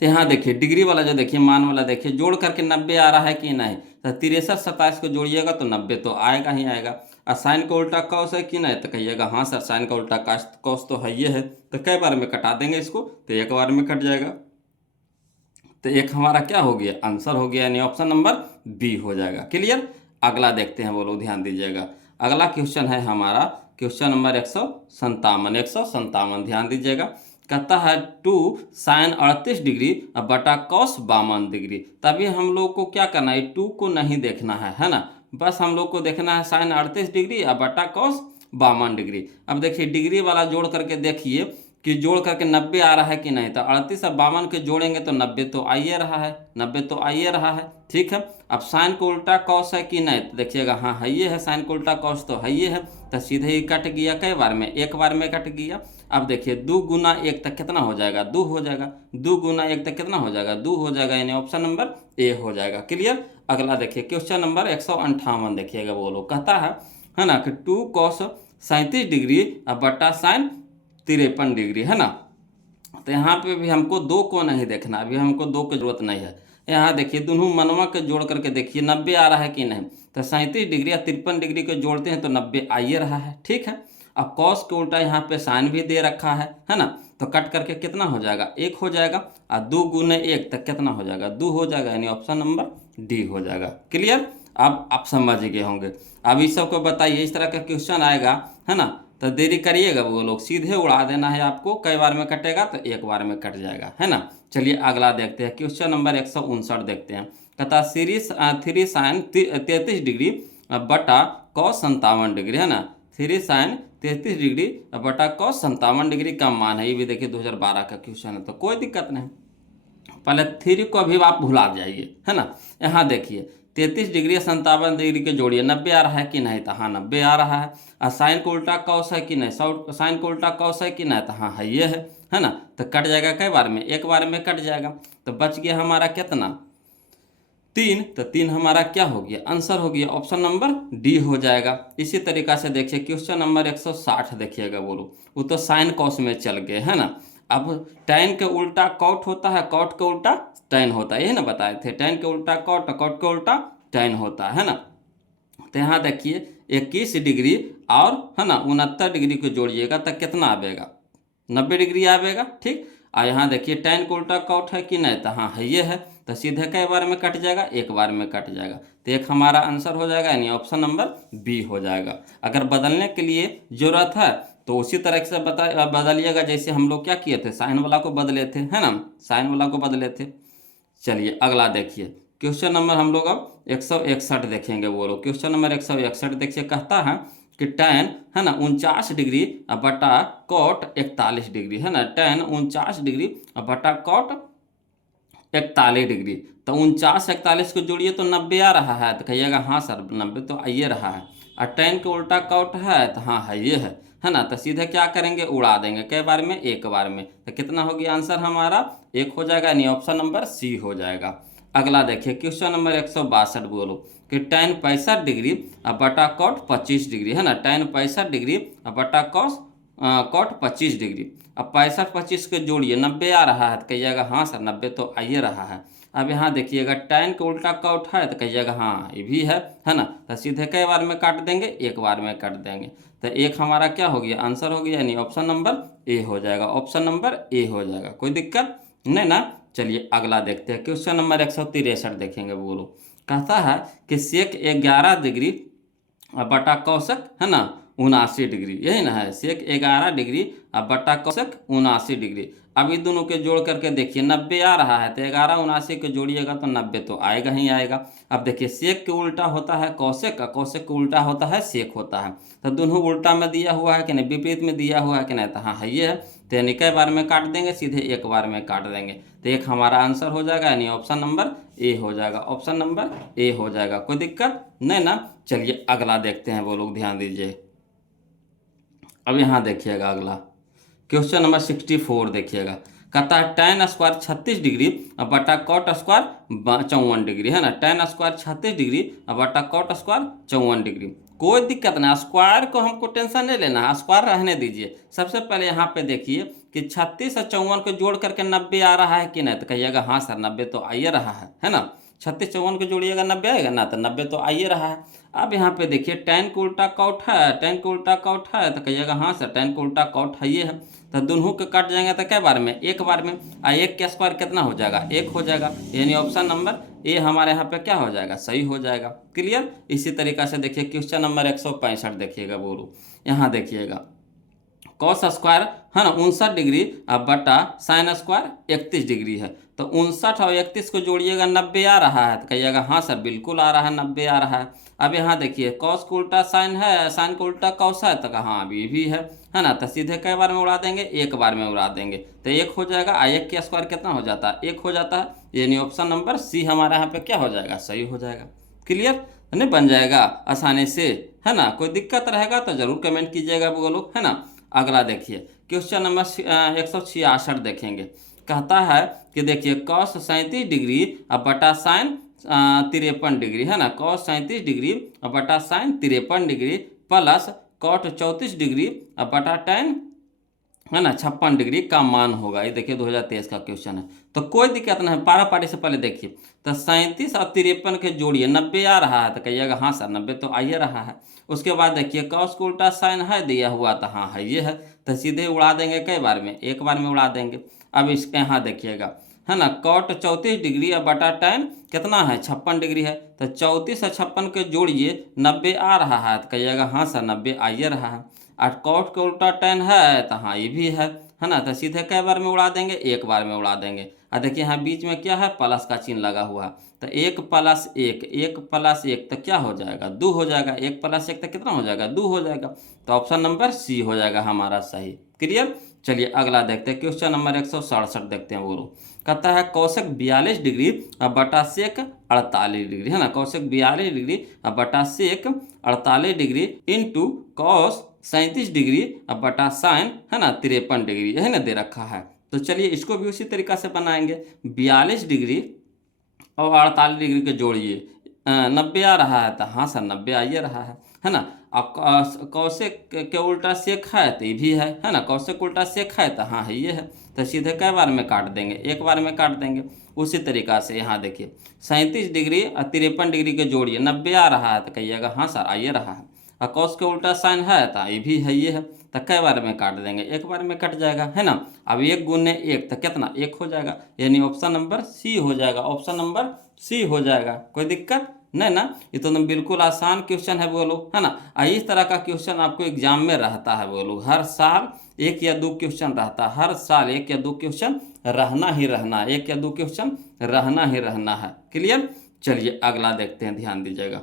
तो यहाँ देखिए डिग्री वाला जो देखिए मान वाला देखिए जोड़ करके 90 आ रहा है कि नहीं, तो 63 27 को जोड़िएगा तो 90 तो आएगा ही आएगा। और साइन का उल्टा कॉस है कि नहीं, तो कहिएगा हाँ सर साइन का उल्टा कॉस तो है ये है। तो कई बार में कटा देंगे इसको, तो एक बार में कट जाएगा। तो एक हमारा क्या हो गया, आंसर हो गया, यानी ऑप्शन नंबर बी हो जाएगा। क्लियर। अगला देखते हैं बोलो, ध्यान दीजिएगा। अगला क्वेश्चन है हमारा क्वेश्चन नंबर 157 ध्यान दीजिएगा। कहता है 2 साइन 38 डिग्री बटा कॉस 52 डिग्री। तभी हम लोग को क्या करना है, 2 को नहीं देखना है ना, बस हम लोग को देखना है साइन 38 डिग्री बटा कॉस 52 डिग्री। अब देखिए डिग्री वाला जोड़ करके देखिए कि जोड़ करके 90 आ रहा है कि नहीं, तो 38 और 52 के जोड़ेंगे तो 90 तो आइए रहा है, 90 तो आइए रहा है, ठीक है। अब साइन को उल्टा कॉस है कि नहीं, तो देखिएगा हाँ है ये है, साइन को उल्टा कॉस तो है ये है। तो सीधे ही कट गया, कई बार में, एक बार में कट गया। अब देखिए 2 गुना 1 तक कितना हो जाएगा, 2 हो जाएगा। 2 गुना 1 तक कितना हो जाएगा, 2 हो जाएगा, यानी ऑप्शन नंबर ए हो जाएगा। क्लियर। अगला देखिए क्वेश्चन नंबर 158 देखिएगा बोलो। कहता है ना कि 2 कॉस 37 डिग्री बटा साइन 53 डिग्री, है ना। तो यहाँ पे भी हमको 2 को नहीं देखना, अभी हमको 2 की जरूरत नहीं है। यहाँ देखिए दोनों मनवा के जोड़ करके देखिए 90 आ रहा है कि नहीं, तो 37 डिग्री या 53 डिग्री को जोड़ते हैं तो 90 आ ही रहा है, ठीक है। अब कॉस के उल्टा यहाँ पे साइन भी दे रखा है ना। तो कट करके कितना हो जाएगा, 1 हो जाएगा। और 2 गुने 1 तक कितना हो जाएगा, 2 हो जाएगा, यानी ऑप्शन नंबर डी हो जाएगा। क्लियर। अब आप समझ गए होंगे। अब इस सबको बताइए, इस तरह का क्वेश्चन आएगा, है ना, तो देरी करिएगा, वो लोग सीधे उड़ा देना है आपको। कई बार में कटेगा तो एक बार में कट जाएगा, है ना। चलिए अगला देखते हैं क्वेश्चन नंबर 159 देखते हैं। कहता सीरीज 3 साइन 33 डिग्री बटा कॉस 57 डिग्री, है ना। 3 साइन 33 डिग्री बटा कॉस 57 डिग्री का मान है। ये भी देखिए 2012 का क्वेश्चन है, तो कोई दिक्कत नहीं। पहले 3 को अभी आप भुला जाइए, है ना। यहाँ देखिए 33 डिग्री 57 डिग्री के जोड़िए, 90 आ रहा है कि नहीं, तो हाँ 90 आ रहा है। और साइन को उल्टा कॉस है कि नहीं, साइन को उल्टा कॉस है कि नहीं, तो हाँ है ये है ना। तो कट जाएगा, कई बार में, एक बार में कट जाएगा। तो बच गया हमारा कितना, 3, तो 3 हमारा क्या हो गया, आंसर हो गया ऑप्शन नंबर डी हो जाएगा। इसी तरीका से देखिए क्वेश्चन नंबर 160 देखिएगा बोलो, वो तो साइन कॉस में चल गए है ना। अब tan के उल्टा कॉट होता है, कॉट के उल्टा tan होता है, यही ना बताए थे, tan के उल्टा कॉट, कॉट के उल्टा tan होता है ना। तो यहाँ देखिए 21 डिग्री और है ना 69 डिग्री को जोड़िएगा तो कितना आवेगा, 90 डिग्री आवेगा। ठीक, और यहाँ देखिए tan को उल्टा कॉट है कि नहीं, तो हाँ है ये है, तो सीधे कई बार में कट जाएगा, एक बार में कट जाएगा, तो एक हमारा आंसर हो जाएगा, यानी ऑप्शन नंबर बी हो जाएगा। अगर बदलने के लिए जरूरत है तो उसी तरह से बदलिएगा, जैसे हम लोग क्या किए थे, साइन वाला को बदले थे है ना, साइन वाला को बदले थे। चलिए अगला देखिए क्वेश्चन नंबर हम लोग अब 161 देखेंगे। वो लोग क्वेश्चन नंबर 161 देखिए, कहता है कि tan है ना 49 डिग्री बटा कॉट 41 डिग्री है ना, tan 49 डिग्री बटा कॉट 41 डिग्री, तो 49 41 को जोड़िए तो 90 आ रहा है, तो कहिएगा हाँ सर 90 तो आइए रहा है। और tan के उल्टा कॉट है, तो हाँ है ये है ना, तो सीधे क्या करेंगे, उड़ा देंगे, कई बार में, एक बार में, तो कितना हो गया आंसर हमारा, एक हो जाएगा, यानी ऑप्शन नंबर सी हो जाएगा। अगला देखिए क्वेश्चन नंबर 162 बोलो कि tan 65 डिग्री बटा कॉट 25 डिग्री है ना, tan 65 डिग्री बटा कॉट 25 डिग्री, अब 65 25 के जोड़िए 90 आ रहा है, तो कहिएगा हाँ सर 90 तो आइए रहा है। अब यहाँ देखिएगा tan के उल्टा कॉट है, तो कहिएगा हाँ ये भी है ना, तो सीधे कई बार में काट देंगे, एक बार में काट देंगे, तो एक हमारा क्या हो गया, आंसर हो गया, यानी ऑप्शन नंबर ए हो जाएगा, ऑप्शन नंबर ए हो जाएगा, कोई दिक्कत नहीं ना। चलिए अगला देखते हैं क्वेश्चन नंबर 163 देखेंगे। बोलो कहता है कि सेक 11 डिग्री बटा कौशक है ना 79 डिग्री, यही ना है, सेक 11 डिग्री बटा कौशक 79 डिग्री। अब ये दोनों के जोड़ करके देखिए 90 आ रहा है, तो 11 79 को जोड़िएगा तो 90 तो आएगा ही आएगा। अब देखिए सेक के उल्टा होता है कौशक, कौशक के उल्टा होता है सेक होता है, तो दोनों उल्टा में दिया हुआ है कि नहीं, विपरीत में दिया हुआ है कि नहीं, तो हाँ है ये है, तो यानी कई बार में काट देंगे, सीधे एक बार में काट देंगे, तो एक हमारा आंसर हो जाएगा, यानी ऑप्शन नंबर ए हो जाएगा, ऑप्शन नंबर ए हो जाएगा, कोई दिक्कत नहीं ना। चलिए अगला देखते हैं, वो लोग ध्यान दीजिए। अब यहाँ देखिएगा अगला क्वेश्चन नंबर 64 देखिएगा, कहता है tan स्क्वायर 36 डिग्री बटा कॉट स्क्वायर 54 डिग्री है ना, tan स्क्वायर 36 डिग्री बटा कॉट स्क्वायर 54 डिग्री। कोई दिक्कत नहीं, स्क्वायर को हमको टेंशन नहीं लेना है, स्क्वायर रहने दीजिए। सबसे पहले यहाँ पे देखिए कि 36 और 54 को जोड़ करके 90 आ रहा है कि नहीं, तो कहिएगा हाँ सर 90 तो आइए रहा है ना, 36 54 को जोड़िएगा 90 आएगा ना, तो 90 तो आइए रहा है। अब यहाँ पे देखिए tan को उल्टा कॉट है, tan को उल्टा कॉट है, तो कहिएगा हाँ सर tan को उल्टा कॉट है ये है, तो दोनों के कट जाएंगे तो कै बार में, एक बार में, एक के स्क्वायर कितना हो जाएगा, एक हो जाएगा, यानी ऑप्शन नंबर ए हमारे यहाँ पे क्या हो जाएगा, सही हो जाएगा। क्लियर। इसी तरीका से देखिए क्वेश्चन नंबर 165 देखिएगा। बोलो यहाँ देखिएगा कॉस स्क्वायर है ना 59 डिग्री बटा साइन स्क्वायर 31 डिग्री है, तो 59 और 31 को जोड़िएगा 90 आ रहा है, तो कहिएगा हाँ सर बिल्कुल आ रहा है, 90 आ रहा है। अब यहाँ देखिए कॉस को उल्टा साइन है, साइन को उल्टा कॉस है, तो हाँ अभी भी है ना, तो सीधे कई बार में उड़ा देंगे, एक बार में उड़ा देंगे, तो एक हो जाएगा, एक के स्क्वायर कितना हो जाता है, एक हो जाता है, यानी ऑप्शन नंबर सी हमारे यहाँ पे क्या हो जाएगा, सही हो जाएगा। क्लियर नहीं, बन जाएगा आसानी से, है ना। कोई दिक्कत रहेगा तो जरूर कमेंट कीजिएगा वो लोग, है ना। अगला देखिए क्वेश्चन नंबर 166 देखेंगे, कहता है कि देखिए कॉस 37 डिग्री बटा साइन 53 डिग्री है ना, कॉस 37 डिग्री बटा sine 53 degree plus cot 34 degree बटा tan है ना 56 डिग्री का मान होगा। ये देखिए 2023 का क्वेश्चन है, तो कोई दिक्कत नहीं, पारा पारी से पहले देखिए, तो 37 और 53 के जोड़िए 90 आ रहा है, तो कहिएगा हाँ सर 90 तो आइए रहा है। उसके बाद देखिए कॉस को उल्टा साइन है दिया हुआ, तो हाँ है ये है, तो सीधे उड़ा देंगे, कई बार में, एक बार में उड़ा देंगे। अब इसके यहाँ देखिएगा है ना कॉट 34 डिग्री और बटा tan कितना है 56 डिग्री है, तो 34 और 56 के जोड़िए 90 आ रहा है, तो कहिएगा हाँ सर 90 आइए रहा है। और कॉट के उल्टा tan है, तो हाँ ये भी है ना, तो सीधे कई बार में उड़ा देंगे, एक बार में उड़ा देंगे। और देखिए यहाँ बीच में क्या है, प्लस का चिन्ह लगा हुआ है, तो 1 + 1 1 + 1 तो क्या हो जाएगा, 2 हो जाएगा, 1 + 1 तो कितना हो जाएगा, 2 हो जाएगा, तो ऑप्शन नंबर सी हो जाएगा हमारा सही। क्लियर। चलिए अगला देखते हैं क्वेश्चन नंबर 167 देखते हैं। वो कहता है कौशक 42 डिग्री बटा सेक 48 डिग्री है ना, कौशक 42 डिग्री बटा सेक 48 डिग्री इंटू कॉस 37 डिग्री बटा साइन है ना 53 डिग्री, यही ना दे रखा है। तो चलिए इसको भी उसी तरीका से बनाएंगे, 42 डिग्री और 48 डिग्री के जोड़िए, 90 आ रहा है तो हाँ सर 90 आ ही रहा है ना। अब कौशिक के उल्टा सेक है तो ये भी है ना, कौशिक उल्टा सेक है तो हाँ है ये है। तो सीधे कई बार में काट देंगे, एक बार में काट देंगे। उसी तरीका से यहाँ देखिए 37 डिग्री और 53 डिग्री के जोड़िए, 90 आ रहा है तो कहिएगा हाँ सर आ ये रहा है। और कौश के उल्टा साइन है तो ये भी है ये है। तो कई बार में काट देंगे, एक बार में कट जाएगा है ना। अब 1 गुने 1 तो कितना 1 हो जाएगा, यानी ऑप्शन नंबर सी हो जाएगा, ऑप्शन नंबर सी हो जाएगा। कोई दिक्कत नहीं ना, ये तो बिल्कुल आसान क्वेश्चन है बोलो, है ना। इस तरह का क्वेश्चन आपको एग्जाम में रहता है बोलो, हर साल 1 या 2 क्वेश्चन रहता है, हर साल 1 या 2 क्वेश्चन रहना ही रहना है, 1 या 2 क्वेश्चन रहना ही रहना है। क्लियर। चलिए अगला देखते हैं, ध्यान दीजिएगा,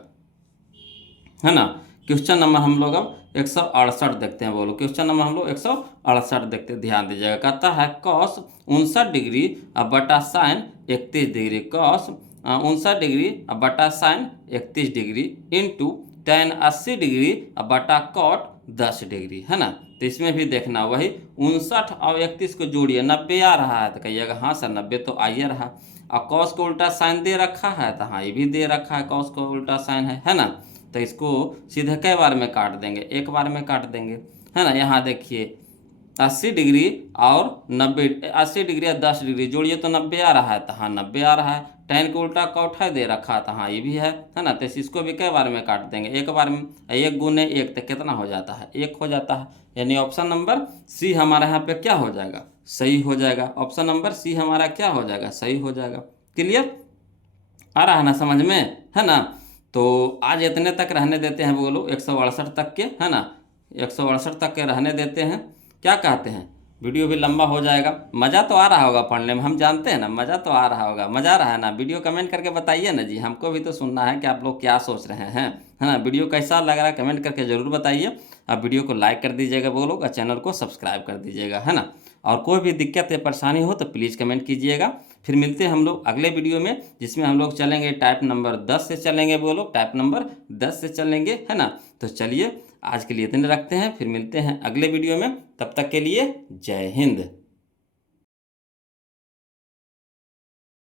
है ना। क्वेश्चन नंबर हम लोग अब 168 देखते हैं बोलो, क्वेश्चन नंबर हम लोग 168 देखते हैं, ध्यान दीजिएगा। कहता है कॉस 59 डिग्री बटा साइन 31 डिग्री, कॉस 59 डिग्री बटा sine 31 degree into tan 80 degree बटा कॉट 10 डिग्री, है ना। तो इसमें भी देखना वही 59 और 31 को जोड़िए, 90 आ रहा है तो कहिएगा हाँ सर 90 तो आइए रहा। और कॉस को उल्टा साइन दे रखा है तो हाँ ये भी दे रखा है, कॉस को उल्टा साइन है ना। तो इसको सीधे कई बार में काट देंगे, एक बार में काट देंगे, है ना। यहाँ देखिए 80 डिग्री और 90, 80 डिग्री और 10 डिग्री जोड़िए तो 90 आ रहा है तो हाँ 90 आ रहा है। tan को उल्टा कौठा दे रखा तो हाँ ये भी है ना। तो इसको भी कई बार में काट देंगे, एक बार में। 1 गुने 1 तो कितना हो जाता है 1 हो जाता है, यानी ऑप्शन नंबर सी हमारा यहाँ पे क्या हो जाएगा, सही हो जाएगा। ऑप्शन नंबर सी हमारा क्या हो जाएगा, सही हो जाएगा। क्लियर आ रहा है ना समझ में, है ना। तो आज इतने तक रहने देते हैं बोलो, 168 तक के, है ना, 168 तक के रहने देते हैं। क्या कहते हैं, वीडियो भी लंबा हो जाएगा। मज़ा तो आ रहा होगा पढ़ने में, हम जानते हैं ना, मज़ा तो आ रहा होगा, मज़ा आ रहा है ना। वीडियो कमेंट करके बताइए ना जी, हमको भी तो सुनना है कि आप लोग क्या सोच रहे हैं, है ना। वीडियो कैसा लग रहा है कमेंट करके ज़रूर बताइए। अब वीडियो को लाइक कर दीजिएगा बोलो, और चैनल को सब्सक्राइब कर दीजिएगा, है ना। और कोई भी दिक्कत या परेशानी हो तो प्लीज़ कमेंट कीजिएगा। फिर मिलते हैं हम लोग अगले वीडियो में, जिसमें हम लोग चलेंगे टाइप नंबर 10 से चलेंगे बोलो, टाइप नंबर 10 से चलेंगे, है ना। तो चलिए आज के लिए इतने रखते हैं, फिर मिलते हैं अगले वीडियो में, तब तक के लिए जय हिंद।